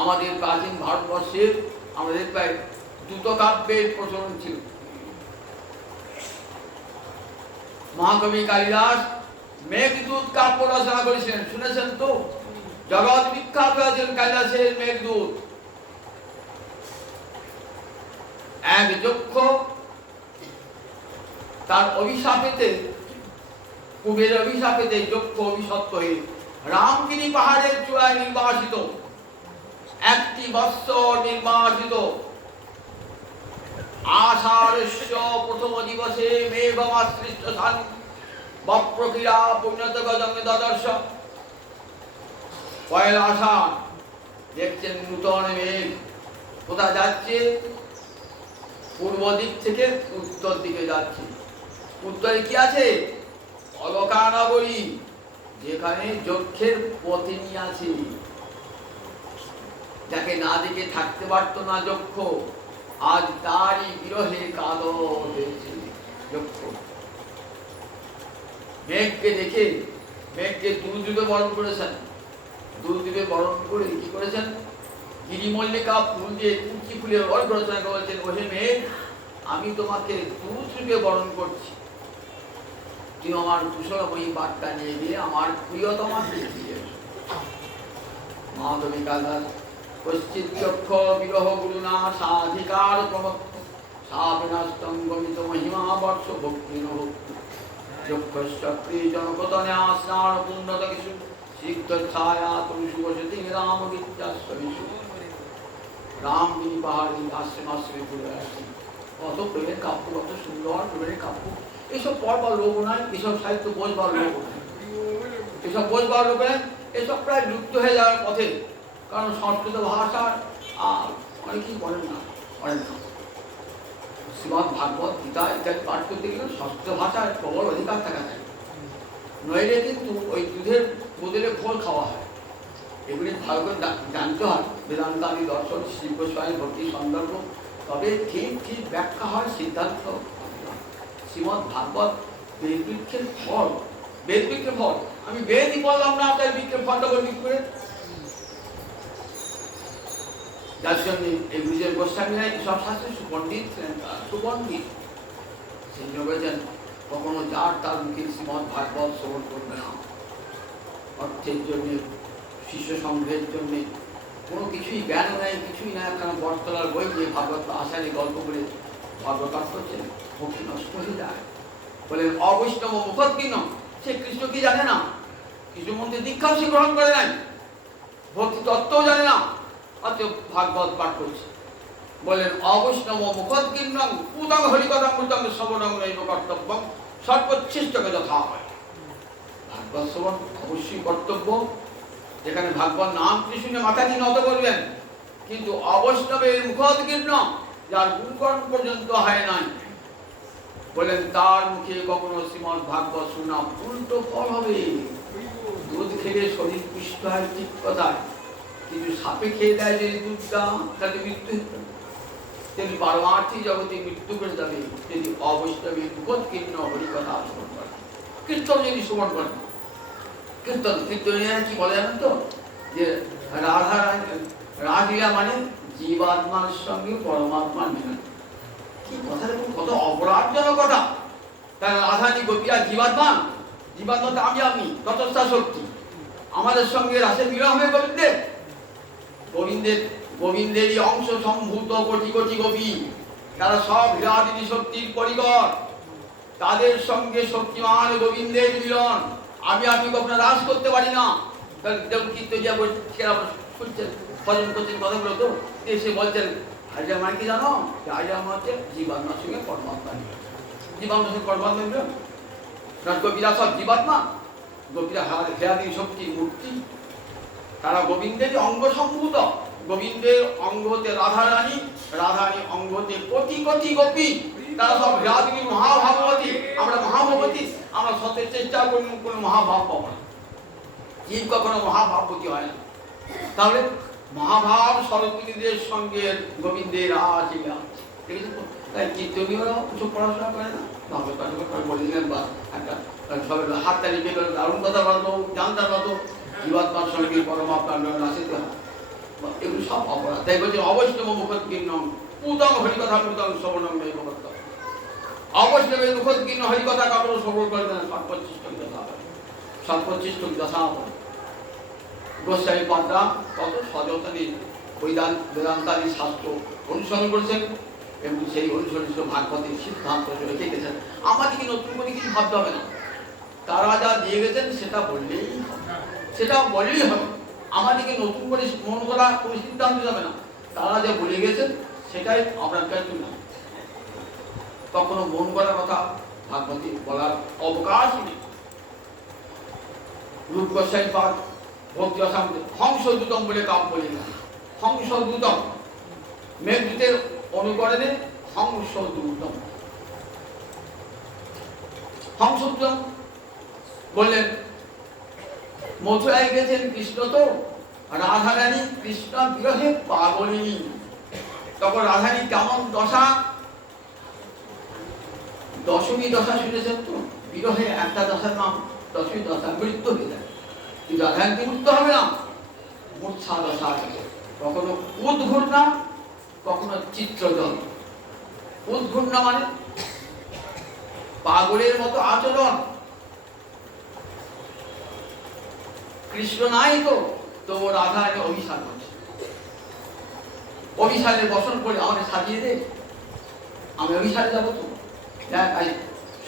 আমাদের প্রাচীন ভারতবর্ষের আমাদের প্রায় দ্রুত কাব্যের প্রচলন ছিল। মহাকবি কালিদাস মেঘদূত কাব্য রচনা করেছিলেন, শুনেছেন তো? জগৎ বিখ্যাত হয়েছেন কালিদাসের মেঘদূত। এক যক্ষ তার অভিশাপেতে, কুবের অভিশাপেতে যক্ষ অভিশপ্ত হয়ে রামগিরি পাহাড়ের চূড়ায় নির্বাসিত, একটি বৎসর নির্বাসিত। আষাঢ়স্য প্রথম দিবসে মেঘমাশ্লিষ্ট শান বপ্রক্রিয়া পরিণত গজমে দদর্শ। পয়লা আষাঢ়, দেখছেন নূতন মেঘ কোথায় যাচ্ছে? পূর্ব দিক থেকে উত্তর দিকে যাচ্ছে। উত্তরে কি আছে? অলকা নগরী, যেখানে যক্ষের পত্নী আছে, যাকে না দেখে থাকতে পারতো না যক্ষ, আজ তারই বিরহে কাতর হয়েছে যক্ষ। মেঘকে দেখে, মেঘকে দুর্যোগে বরণ করেছেন, দুর্যোগে বরণ করে কি করেছেন? গিরিমল্লিকা ফুল দিয়ে তুলসী ফুলের অর্ঘ রচনা করেছেন, ওহে মেঘ, আমি তোমাকে দুর্যোগে বরণ করছি, তুমি আমার কুশলময়ী বার্তা নিয়ে গিয়ে আমার প্রিয়তমাকে দিয়ে। মহাকবি কালিদাস কশ্চিৎ যক্ষ বিরহ গুরুনা সাধিকার প্রমত্ত সাবিনাস্তং গমিত মহিমা বর্ষ ভক্তির ভক্তি যক্ষশ্চক্রী জনকতনে আসনার পুণ্যত কিছু সিদ্ধ ছায়া তুলসু বসতি রাম বিদ্যাস্বীষু। রামগিরি পাহাড়ি আশ্রম আশ্রমে ঘুরে আসি, কত প্রেমের কাব্য, কত সুন্দর প্রেমের কাব্য। এসব পড়বার লোক নয়, এসব সাহিত্য বোঝবার লোক নয়, এসব বোঝবার লোক নয়, এসব প্রায় লুপ্ত হয়ে যাওয়ার পথে। কারণ সংস্কৃত ভাষার আর অনেকেই পড়েন না। শ্রীমদ্ ভাগবত গীতা ইত্যাদি পাঠ করতে গেলে সংস্কৃত ভাষার প্রবল অধিকার থাকা যায়, নইলে কিন্তু ওই দুধের বদলে ফল খাওয়া হয়। এগুলি ভালো করে জানতে হয়, বেদান্তাদি দর্শন, শ্রী গোস্বামী ভক্তি সন্দর্ভ, তবে ঠিক ঠিক ব্যাখ্যা হয়, সিদ্ধান্ত। শ্রীমদ্ ভাগবত বেদ বৃক্ষের ফল, বেদ বৃক্ষের ফল। আমি বেদই বললাম না, আপনার বৃক্ষের ফলটা বলি করে। যার জন্য এই বিজয় গোস্বামীরা সব শাস্ত্রে সুপণ্ডিত ছিলেন, সুপণ্ডিত। সেই জন্য বলেছেন কখনো যার তার মুখে শ্রীমদ্ ভাগবত শ্রবণ করবে না। অর্থের জন্যে, শিষ্য সংগ্রহের জন্যে কোনো কিছুই জ্ঞান নেই, কিছুই না, কারণ বটতলার বই নিয়ে ভাগবত আশারি গল্প করে ভাগবত পাঠ করছেন, ভক্তি নষ্ট হয়ে যায়। বলেন অবৈষ্ণব মুখোদ্গীন, সে কৃষ্ণ কি জানে না, কৃষ্ণ মন্ত্রে দীক্ষাও সে গ্রহণ করে নাই, ভক্তি তত্ত্বও জানে না, অতএব ভাগবত পাঠ করছে। বলেন অবৈষ্ণব মুখোদ্গীর্ণং পুতং হরিকথা মৃতং শ্রবণং নৈব কর্তব্যং সর্বোচ্ছিষ্টকে যথা হয়। ভাগবত শ্রবণ অবশ্যই কর্তব্য, যেখানে ভাগবত নাম শুনে মাথাটি নত করবেন। কিন্তু অবৈষ্ণবের মুখোদ্গীর্ণ, যার গুণকর্ণ পর্যন্ত হয় নাই, বলেন তার মুখে কখনো শ্রীমদ্ ভাগবত শোনা উল্টো ফল হবে। দুধ খেলে শরীর পুষ্ট হয় ঠিক কথায়, কিন্তু সাপে খেয়ে দেয় যদি দুধটা, তাতে মৃত্যু হতো। তেমনি পারমার্থিক জগতে মৃত্যু করে যাবে যদি অবৈষ্ণবের মুখোদ্গীর্ণ হরিকথা শ্রবণ করে, কীর্তন যদি শ্রবণ করে। কীর্তন, কীর্তনীরা কি বলে জানেন তো, যে রাধা রাধীলা মানে জীবাত্মার সঙ্গে পরমাত্মার মিলন। কি কথা, দেখুন কত অপরাধজনক কথা। তাহলে রাধানি গোপীরা জীবাত্মা, জীবাত্মা তো আমি, আপনি ততস্থা শক্তি, আমাদের সঙ্গে রাসের মিলন হবে গোবিন্দের। গোবিন্দেরই অংশ সম্ভূত কোটি কোটি গোপী, তারা সব বিরাটিনী শক্তির পরিকর, তাদের সঙ্গে শক্তিমান গোবিন্দের মিলন। আমি আপনি কখনো রাস করতে পারি না। যেমন কীর্তন শুনছেন, ভজন করছেন, কথাগুলো তো এসে বলছেন আজ আমার কি জানো, আজ আমার হচ্ছে জীবাত্মার সঙ্গে পরমাত্মা মিলন, জীবাত্মার সঙ্গে পরমাত্মা মিলন। গোপীরা সব জীবাত্মা, গোপীরা হেরাদি শক্তির মূর্তি, তারা গোবিন্দেরই অঙ্গ সম্ভূত। গোবিন্দের অঙ্গ হতে রাধারানী, রাধারানী অঙ্গ হতে কোটি কোটি গোপী, তারা সব হেরাদিনী মহাভাগবতী। আমরা মহাভাগবতী, আমরা সত্যের চেষ্টা করি কোনো মহাভাব পাবো না, জীব কখনো মহাভাববতী হয় না। তাহলে মহাভাব সরস্বতীদের সঙ্গে গোবিন্দের আশীলা, তাই কীর্তনীয়রা ওসব পড়াশোনা করে না, বললেন বা একটা সব হাত তালি পেয়ে গেল, দারুণ কথা বলতো, জানতাম পারতো জীবাত্মার সঙ্গে পরমাত্মার আসিতে হয়, এগুলো সব অপরাধ। তাই বলছে অবৈষ্ণব মুখোৎকীর্ণ পুতং হরিকথা পুতং শ্রবণং নৈব করতে হবে। অবৈষ্ণবের মুখোৎকীর্ণ হরিকথা কাপড় শ্রবণ করে দেন সর্বোচ্ছিষ্ট দশা হবে, সর্বোচ্ছিষ্ট দশা হবে। গোস্বামী পান্ডা কত সযত্নে বেদান্তাদি শাস্ত্র অনুসরণ করেছেন এবং সেই অনুসরিত ভাগবতের সিদ্ধান্ত রেখে গেছেন। আমাদেরকে নতুন করে কিছু ভাবতে হবে না, তারা যা দিয়ে গেছেন সেটা বললেই হবে, সেটা বললেই হবে। আমাদেরকে নতুন করে মন করা কোনো সিদ্ধান্ত যাবে না, তারা যা বলে গেছেন সেটাই আপনার কাছে না। কখনো মন করার কথা ভাগবতী বলার অবকাশই নেই। রূপ গোস্বামী পাঠ ভক্তি অসামতে হংসদূতম বলে কাব্য বলিলেন। হংসদূতম মেঘদূতের অনুকরণে হংসদূতম, হংসদূতম বললেন মথুরায় গেছেন কৃষ্ণ, তো রাধারানী কৃষ্ণ বিরহে পাগলিনী। তখন রাধারানী কেমন দশা, দশমী দশা শুনেছেন তো, বিরহে একটা দশার নাম দশমী দশা, মৃত্যু হয়ে যায়। কিন্তু রাধারানী মৃত্যু হবে না, মূর্ছা দশা আছে। কখনো উদ্ঘূর্ণা, কখনো চিত্রজল। উদ্ঘূর্ণা মানে পাগলের মতো আচরণ, কৃষ্ণ নাই তো রাধা অভিশাপ করছে, অভিশাপে বসন করে আমাকে সাজিয়ে দে, আমি অভিশাপে যাবো। তো দেখ আজ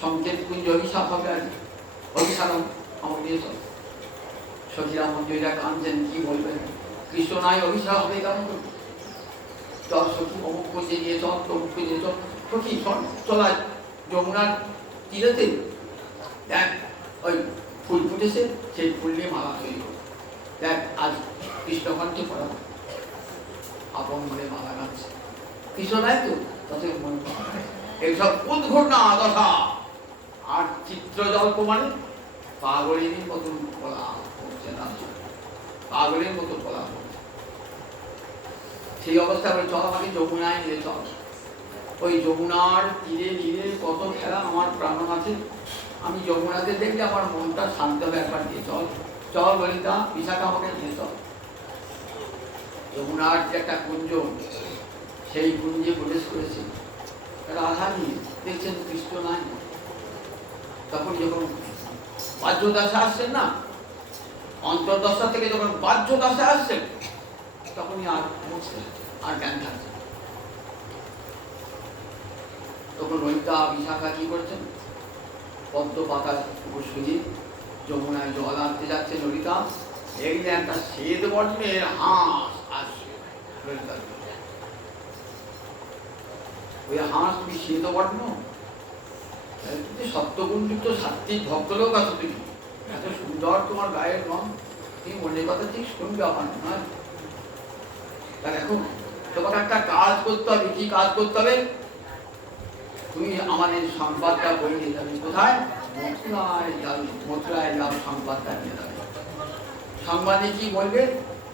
সংকেত কুঞ্জ অভিশাপ হবে, আজ অভিশাপ আমাকে দিয়েছ। সখীরাম মন্দিরা কাঁদছেন, কি বলবেন, কৃষ্ণ নাই অভিশাপ হবে কেমন করে? চল সখী অমুক খুঁজে নিয়ে চল, তমুক খুঁজে চল, সখী চলা যমুনার তীরেতে দেখ ওই ফুল ফুটেছে, সেই ফুল নিয়ে মালা তৈরি করো। দেখ আজ কৃষ্ণকণ্ঠে পড়া আপন মনে মালা গাচ্ছে, কৃষ্ণ নাই তো তত মনে এইসব উদ্ঘটনা দশা। আর চিত্রজল্প মানে পাগলের মতন বলা হচ্ছে না, পাগলের মতো বলা হচ্ছে। সেই অবস্থা করে চল আমাকে যমুনায় নিয়ে চল। ওই যমুনার তীরে নীরে কত খেলা, আমার প্রাণ আছে। আমি যমুনাতে দেখলে আমার মনটা শান্ত হবে, একবার নিয়ে চল। চল ললিতা, বিশাখা আমাকে নিয়ে চল। যমুনার যে একটা কুঞ্জ, সেই কুঞ্জে প্রবেশ করেছে রাধারানী, দেখছেন কৃষ্ণ নাই। তখন যখন বাহ্য দশা আসছেন না, অন্তর্দশা থেকে যখন বাহ্য দশা আসছেন, তখনই আর মুছতে আর জ্ঞান থাকছে। তখন ললিতা বিশাখা কি করছেন, পদ্ম পাতা উপর সুজি যমুনায় জল আনতে যাচ্ছে। ললিতা দেখলে একটা শ্বেত বর্ণের হাঁস আসছে, ওই হাঁস তুমি শ্বেত বর্ণ, সত্যগুণযুক্ত সাত্বিক ভক্তলোক আছো তুমি, এত সুন্দর তোমার গায়ের রং, তুমি মনের কথা ঠিক শুনবে আমার নয়। তা দেখো তোমাকে একটা কাজ করতে হবে। কি কাজ করতে হবে? তুমি আমাদের সংবাদটা বই নিয়ে যাবে। কোথায়? মথুরায় যাবে, মথুরায় যাও, সংবাদটা নিয়ে যাবে। সংবাদে কি বলবে?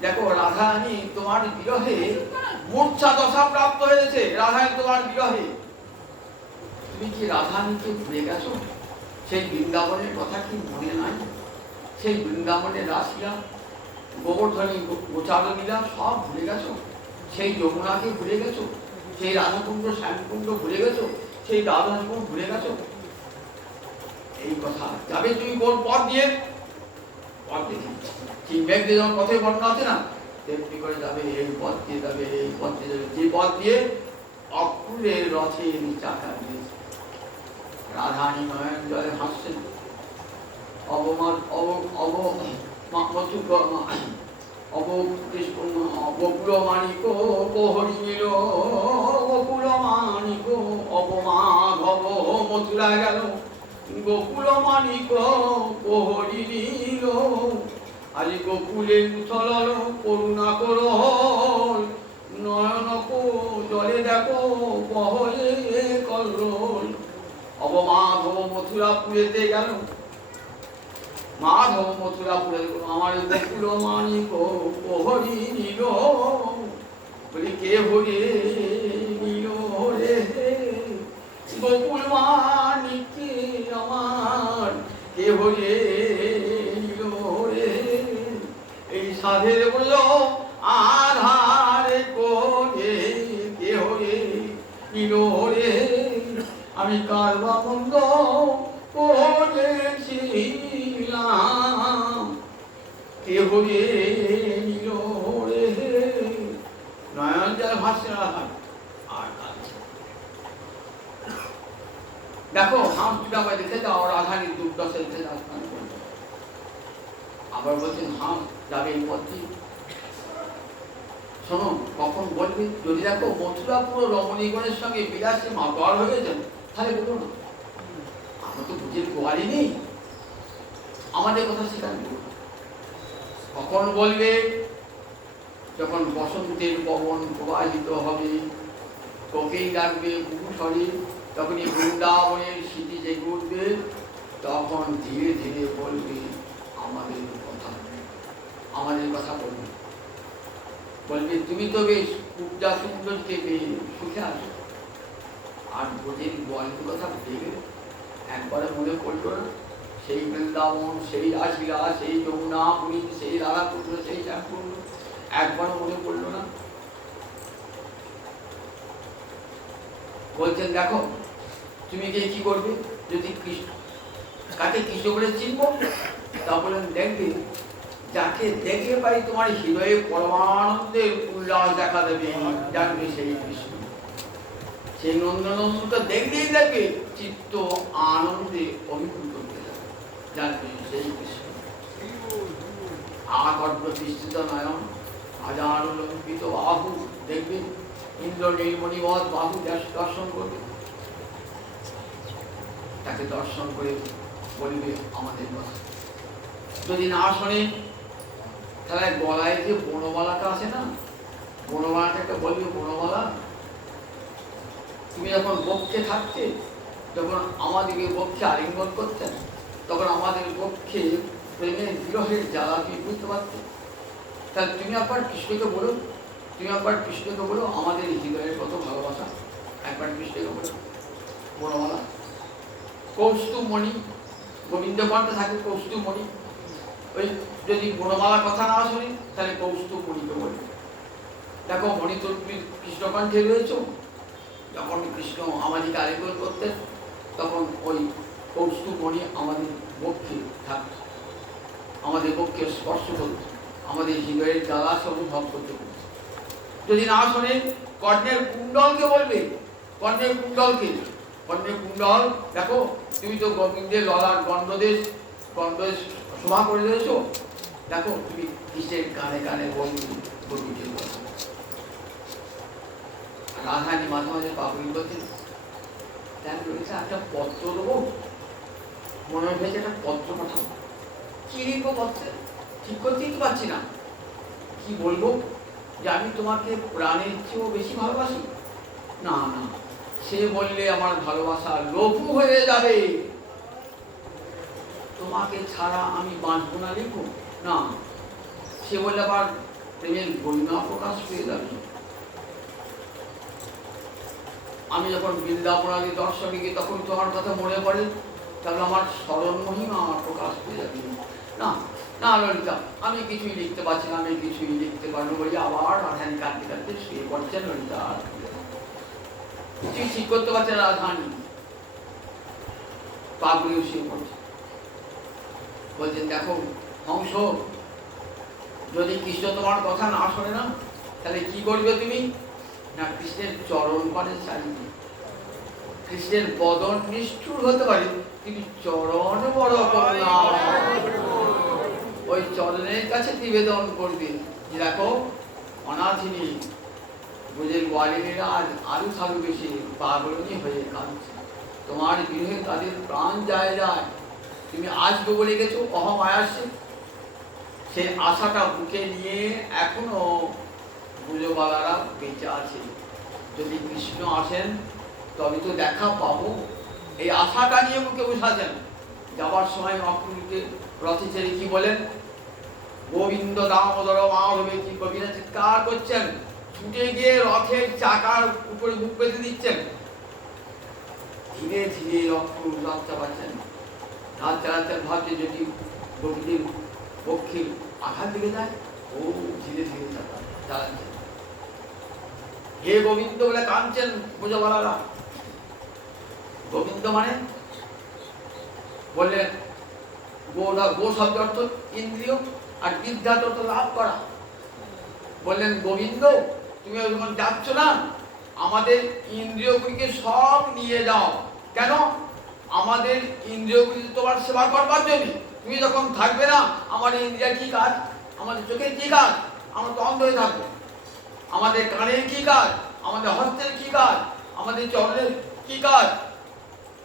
দেখো রাধারানী তোমার বিরহে মূর্ছা দশা প্রাপ্ত হয়েছে। রাধারানী তোমার বিরহে, তুমি কি রাধারানীকে ভুলে গেছো? সেই বৃন্দাবনের কথা কি মনে নাই? সেই বৃন্দাবনের রাসলীলা, গোবর্ধনী গোচারলীলা সব ভুলে গেছো? সেই যমুনাকে ভুলে গেছো? সেই রাধাকুণ্ড শ্যামকুণ্ড ভুলে গেছো? সেই রাধাকুণ্ড ভুলে গেছো? এই কথা যাবে তুমি কোন পথ দিয়ে? পথ দেখি ঠিক মেঘ যেমন পথে বর্ণনা আছে না, তেমনি করে যাবে, এই পথ দিয়ে যাবে, এই পথ দিয়ে যাবে, যে পথ দিয়ে অকুলের রথে চাকা দিয়েছে। রাধারানী নয়ন জলে হাসছেন, অবমান বকুল মানিক প্রহরী মিল, বকুল মানিক অবমাধব মথুরা গেল, গোকুল মানিক প্রহরী নীল, আজ গোকুলে উথল করুণা করো, নয়ন জলে দেখো বহয়ে কল্লোল। অব মাধব মথুরাপুরেতে গেল, মাধব মথুরাপুরে আমার গোকুল মানিক প্রহরী নীল, বলি কে হরে নীল রে, গোকুল মানিক আমার কে হরে নীল রে। এই সাধের বলল আধারে করে কে হরে নীল রে, আমি কারবা বন্ধ করেছিলাম কে হরে নীল রে। নয়ন জল ভাসছে না আর দেখো হাম চূড়াবাই দেখে যাও রাধারীর দুর্দশা দেখে যাও। আবার বলছেন হাম যাবে এই পথে, শোনো কখন বলবে, যদি দেখো মথুরাপুর রমণীগণের সঙ্গে বিলাসী মাতোয়ার হয়ে যান তাহলে বলো না, আমরা তো বুঝের গোয়ারি নেই, আমাদের কথা শেখানো। কখন বলবে, যখন বসন্তের পবন প্রবাহিত হবে, তোকেই ডাকবে বহু স্বরে, তখনই বৃন্দাবনের স্মৃতি জেগে উঠবে, তখন ধীরে ধীরে বলবে আমাদের কথা, আমাদের কথা বলবে। বলবে তুমি তো বেশ পূজা সুন্দরকে পেয়ে সুখে আসো, আর বোঝের গোয়ালির কথা ভেবে একবারে মনে পড়লো না, সেই বৃন্দাবন, সেই রাসলীলা, সেই যমুনা পুরী, সেই রাধাকুণ্ড, সেই শ্যামকুণ্ড, একবারও মনে পড়লো না। বলছেন দেখো তুমি গিয়ে কি করবে, যদি কৃষ্ণ কাকে কৃষ্ণ বলে চিনব, তা বলেন দেখবে যাকে দেখে পাই তোমার হৃদয়ে পরমানন্দের উল্লাস দেখা দেবে, জানবে সেই কৃষ্ণ। সেই নন্দনন্দনকে দেখলেই দেখবে চিত্ত আনন্দে অভিভূত হয়ে যাবে, জানবে সেই কৃষ্ণ। আকর প্রতিষ্ঠিত নয়ন, আজানুলম্বিত বাহু দেখবে, ইন্দ্র নীলমণিবৎ বাহু দর্শন করবে, তাকে দর্শন করে বলবে আমাদের কথা। যদি না শোনে তাহলে গলায় যে বনমালাটা আছে না, বনমালাটা একটা বলবে, বনমালা তুমি যখন বক্ষে থাকতে, যখন আমাদেরকে বক্ষে আলিঙ্গন করতেন, তখন আমাদের বক্ষে প্রেমের বিরহের জ্বালা তুমি বুঝতে পারতে, তাহলে তুমি একবার কৃষ্ণকে বলো, তুমি একবার কৃষ্ণকে বলো আমাদের হৃদয়ের কত ভালোবাসা, একবার কৃষ্ণকে বলো বনমালা। কৌস্তুভমণি, গোবিন্দ কণ্ঠে থাকে কৌস্তুভমণি, ওই যদি বনমালার কথা না শুনি তাহলে কৌস্তুভমণিকে বলি। দেখো মণি তো তুমি কৃষ্ণকণ্ঠে রয়েছো, যখন কৃষ্ণ আমাদেরকে আলিঙ্গন করতেন তখন ওই কৌস্তুভমণি আমাদের বক্ষে থাকত, আমাদের বক্ষে স্পর্শ করত, আমাদের হৃদয়ের জ্বালা অনুভব করতে করত। যদি না শোনে কর্ণের কুণ্ডলকে বলবে, কর্ণের কুণ্ডলকে, কর্ণের কুণ্ডল দেখো তুমি তো গোবিন্দের ললার গন্ধদেশ শোভা করে দিয়েছো, দেখো তুমি কৃষ্ণের কানে কানে বলবে গোবিন্দের কথা। রাধারানী মাঝে মাঝে পাবলিক বলছেন একটা পত্র দেবো, মনে হয়েছে একটা পত্র পাঠাবো, কি লিখবো পত্রে ঠিক করতেই তো পারছি না, কি বলবো, যে আমি তোমাকে প্রাণের চেয়েও বেশি ভালোবাসি। না না, সে বললে আমার ভালোবাসা লঘু হয়ে যাবে, তোমাকে ছাড়া আমি বাঁচবো না, লিখো না। সে বললে আবার প্রেমের গরিমা প্রকাশ পেয়ে যাবে। আমি যখন বৃন্দাবনাদি দর্শনে গিয়ে তখন তোমার কথা মনে পড়ে, তাহলে আমার স্মরণ মহিমা আমার প্রকাশ পেয়ে যাবে। না না ললিতা, আমি কিছুই লিখতে পারছি না, আমি কিছুই লিখতে পারবো বলে আবার রাধারানী কাঁদতে কাঁদতে শুয়ে পড়ছেন। ললিতা কিছুই ঠিক করতে পারছে না, রাধারানী পাগড়িও শুয়ে পড়ছে। বলছেন দেখো হংস, যদি কৃষ্ণ তোমার কথা না শোনে না তাহলে কি করবে তুমি, না কৃষ্ণের চরণ পানে চাইবে। কৃষ্ণের বদন নিষ্ঠুর হতে পারে, কিন্তু চরণ বড় করুণা, ওই চরণের কাছে নিবেদন করবে যে দেখো অনাথিনী বুঝে গোয়ালিনীরা আজ আলু সালু বেশি পাগলনি হয়ে কাঁদছে, তোমার বিরহে তাদের প্রাণ যায় যায়, তুমি আসবে বলে গেছো অহম আয়াসে। সেই আশাটা বুকে নিয়ে এখনো ব্রজবালারা বেঁচে আছে। যদি কৃষ্ণ আসেন তবে তো দেখা পাবো, এই আশাটা নিয়ে বুকে বসাছেন। যাবার সময় মহাপ্রভুকে রথে চেড়ে কি বলেন, গোবিন্দ দামোদর মাধবে, কি কবিরা চিৎকার করছেন, ছুটে গিয়ে রথের চাকার উপরে বুক পেতে দিচ্ছেন। ধীরে ধীরে রথ চাপাচ্ছেন, রথ চালাচ্ছেন, ভাবছে যদি গোপীদের পক্ষের আঘাত লেগে যায়। ও ধীরে ধীরে চালাচ্ছেন, হে গোবিন্দ বলে কাঁদছেন ব্রজবালারা। গোবিন্দ মানে বললেন, গো শব্দ অর্থ ইন্দ্রিয়, আর বিদ্যাত অর্থ লাভ করা। বললেন গোবিন্দ তুমি যখন যাচ্ছ না, আমাদের ইন্দ্রিয়গুলিকে সব নিয়ে যাও। কেন? আমাদের ইন্দ্রিয়গুলি তোমার সেবা করবার জন্য। তুমি যখন থাকবে না, আমার ইন্দ্রিয়ার কি কাজ? আমাদের চোখের কি কাজ? আমরা তো অন্ধ হয়ে থাকবো। আমাদের কানের কি কাজ? আমাদের হস্তের কি কাজ? আমাদের চরণের কি কাজ?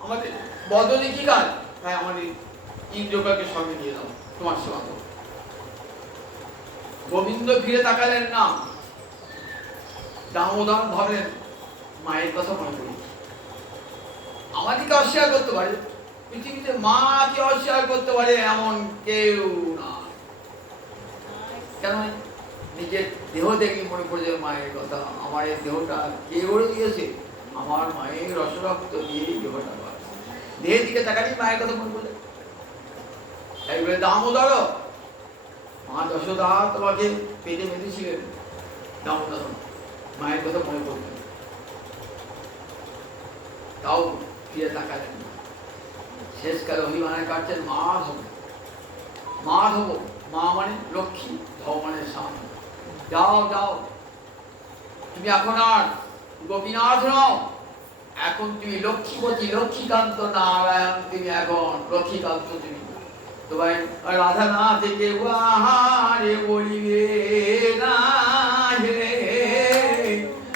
আমাদের বদনে কি কাজ? তাই আমাদের ইন্দ্রিয়কে সঙ্গে নিয়ে দাও, তোমার সেবা করো। গোবিন্দ ফিরে তাকালেন না, দামোদর ভাবলেন মায়ের কথা মনে করি। আমাদেরকে অস্বীকার করতে পারে, পৃথিবীতে মাকে অস্বীকার করতে পারে এমন কেউ না। কেন? নিজের দেহ দেখে মনে পড়ে মায়ের কথা। আমার এই দেহটা কে গড়ে দিয়েছে? আমার মায়ের রসরক্ত দিয়ে দেহটা, দেহের দিকে তাকালেই মায়ের কথা মনে পড়ে। তাই বলে দামোদর, মা যশোদা তোমাকে পেটে বেঁধেছিলেন, দামোদর মায়ের কথা মনে পড়তেন, তাও ফিরে তাকালেন না। শেষকালে অভিমানে কাটছেন মাধব। মাধব, মা মানে লক্ষ্মী, ধব মানে স্বামী। যাও যাও, তুমি এখন আর গোপীনাথ নও, এখন তুমি লক্ষ্মীপতি, লক্ষ্মীকান্ত নারায়ণ। তুমি এখন লক্ষ্মীকান্ত। তুমি তোমায় রাধা না থেকে বাহারে বলিবে না হে,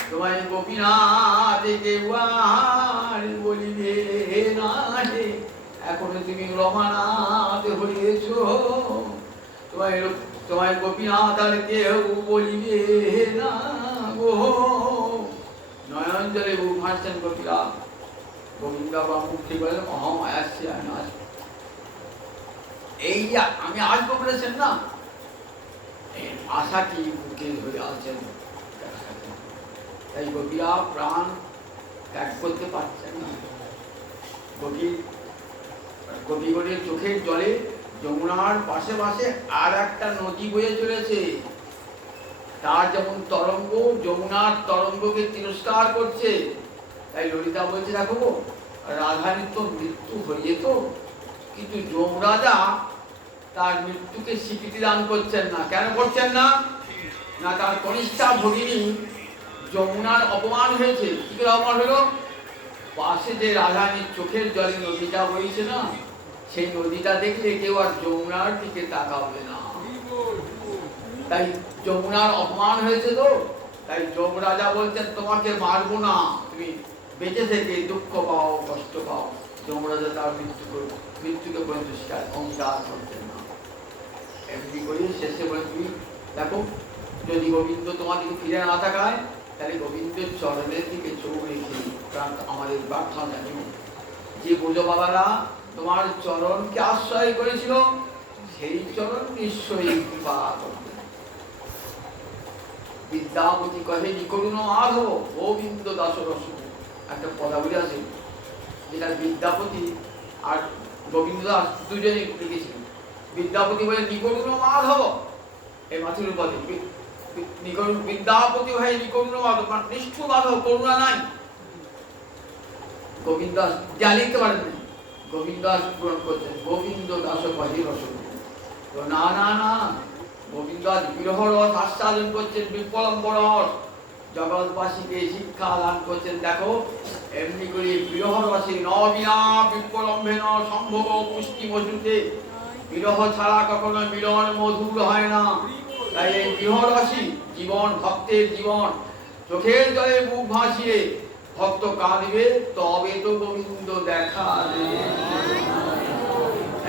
তোমায় গোপীনাথ থেকে বাহারে বলিবে না হে। এখনো তুমি রমানাথ হয়েছ, তোমায় গোপীনাথ আর কেউ বলিবে না গো। নয়ন জলে বুক ভাসছেন গোপীরা। গোবিন্দ বা মুক্তি বলেন অহম আয়াসি, আমি আসবো। এই যে আমি আসবো বলেছেন না, আশাটি বুকে ধরে আছেন। তাই গোপীরা প্রাণ ত্যাগ করতে পারছেন না। গোপীগণের চোখের জলে যমুনার পাশে পাশে আর একটা নদী বয়ে চলেছে। তার যেমন তরঙ্গ যমুনার তরঙ্গকে তিরস্কার করছে। তাই ললিতা বলছে, দেখো রাধারীর তো মৃত্যু হয়ে যেত, কিন্তু যমরাজা তার মৃত্যুকে স্বীকৃতি দান করছেন না। কেন করছেন না? না তার কনিষ্ঠা ভগিনী যমুনার অপমান হয়েছে। কি করে অপমান হলো? পাশে যে রাধারীর চোখের জলে নদীটা বইছে না, সেই নদীটা দেখলে কেউ আর যমুনার দিকে তাকাবে না। তাই যমুনার অপমান হয়েছে তো, তাই যমরাজা বলছেন তোমাকে মারবো না, তুমি বেঁচে থেকে দুঃখ পাও, কষ্ট পাও। যমরাজা তার মৃত্যুকে পর্যন্ত অঙ্গীকার করছেন না। এমনি করে শেষে বলে, তুমি দেখো যদি গোবিন্দ তোমার দিকে ফিরে না তাকায়, তাহলে গোবিন্দের চরণের দিকে চোখ রেখে আমাদের প্রার্থনা জানিও। যে ব্রজবালারা তোমার চরণকে আশ্রয় করেছিল, সেই চরণ নিশ্চয়ই কৃপা করবে। বিদ্যাপতি কহে নিকরুণ মাধব গোবিন্দ দাস রস। একটা পদাবলী আছে, যেটা বিদ্যাপতি আর গোবিন্দ দাস দুজনে লিখেছিলেন। বিদ্যাপতি বলে নিকরুণ মাধব, এই মাতৃ পদে বিদ্যাপতি ভাই নিকরুণ মাধব, নিষ্ঠুর মাধব, করুণা নাই। গোবিন্দ দাস যা লিখতে পারেন, গোবিন্দ দাস পূরণ করছেন গোবিন্দ দাস কহে রস। না না না, গোবিন্দ দাস বিরহ রস আস্বাদন করছেন, বিপ্লম্ব রস জগৎবাসীকে শিক্ষা দান করছেন। দেখো এমনি করে বিরহ রসে নবিনা বিপ্লম্বে ন সম্ভব পুষ্টি মধুতে। বিরহ ছাড়া কখনো মিলন মধুর হয় না। তাই এই বিরহ রসই জীবন, ভক্তের জীবন। চোখের জলে বুক ভাসিয়ে ভক্ত কাঁদবে তবে তো গোবিন্দ দেখা দেবে।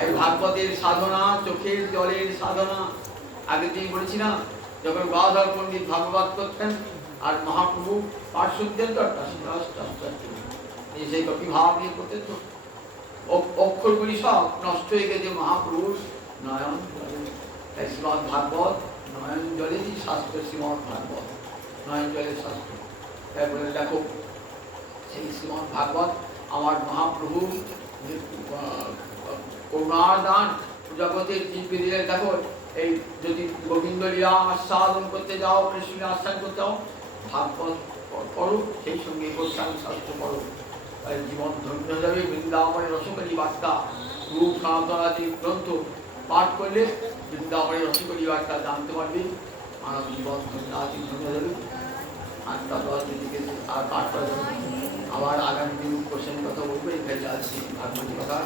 এই ভাগবতের সাধনা চোখের জলের সাধনা। আগে তুমি বলেছি না, যখন গদাধর পণ্ডিত ভাগবত করতেন আর মহাপ্রভু পাঠ শুনতেন তো সেই কপি ভাব নিয়ে করতেন তো, অক্ষরগুলি সব নষ্ট হয়ে গেছে মহাপুরুষ নয়ন জলে। শ্রীমৎ ভাগবত নয়ন জলেরই শাস্ত্র, শ্রীমৎ ভাগবত নয়ন জলের শাস্ত্র। তারপরে দেখো সেই শ্রীমৎ ভাগবত আমার মহাপ্রভু করুণার দান জগতের জীবকে দিলে। দেখো এই যদি গোবিন্দ লীলা আস্বাদন করতে যাও, কৃষ্ণের আস্বাদন করতে যাও, ভাগবত পড়ো, সেই সঙ্গে গোস্বামী শাস্ত্র পড়ো, জীবন ধন্য হয়ে যাবে। বৃন্দাবনের রসকলি বার্তা, রূপ সনাতনাদি গ্রন্থ পাঠ করলে বৃন্দাবনের রসকলি বার্তা জানতে পারবে, মানব জীবন ধন্য হয়ে যাবে। আর পাঠ করা যাবে। আবার আগামী দিন কোশ্চেন কথা বলবো, এখানে যাচ্ছি ভাগবতী কথা।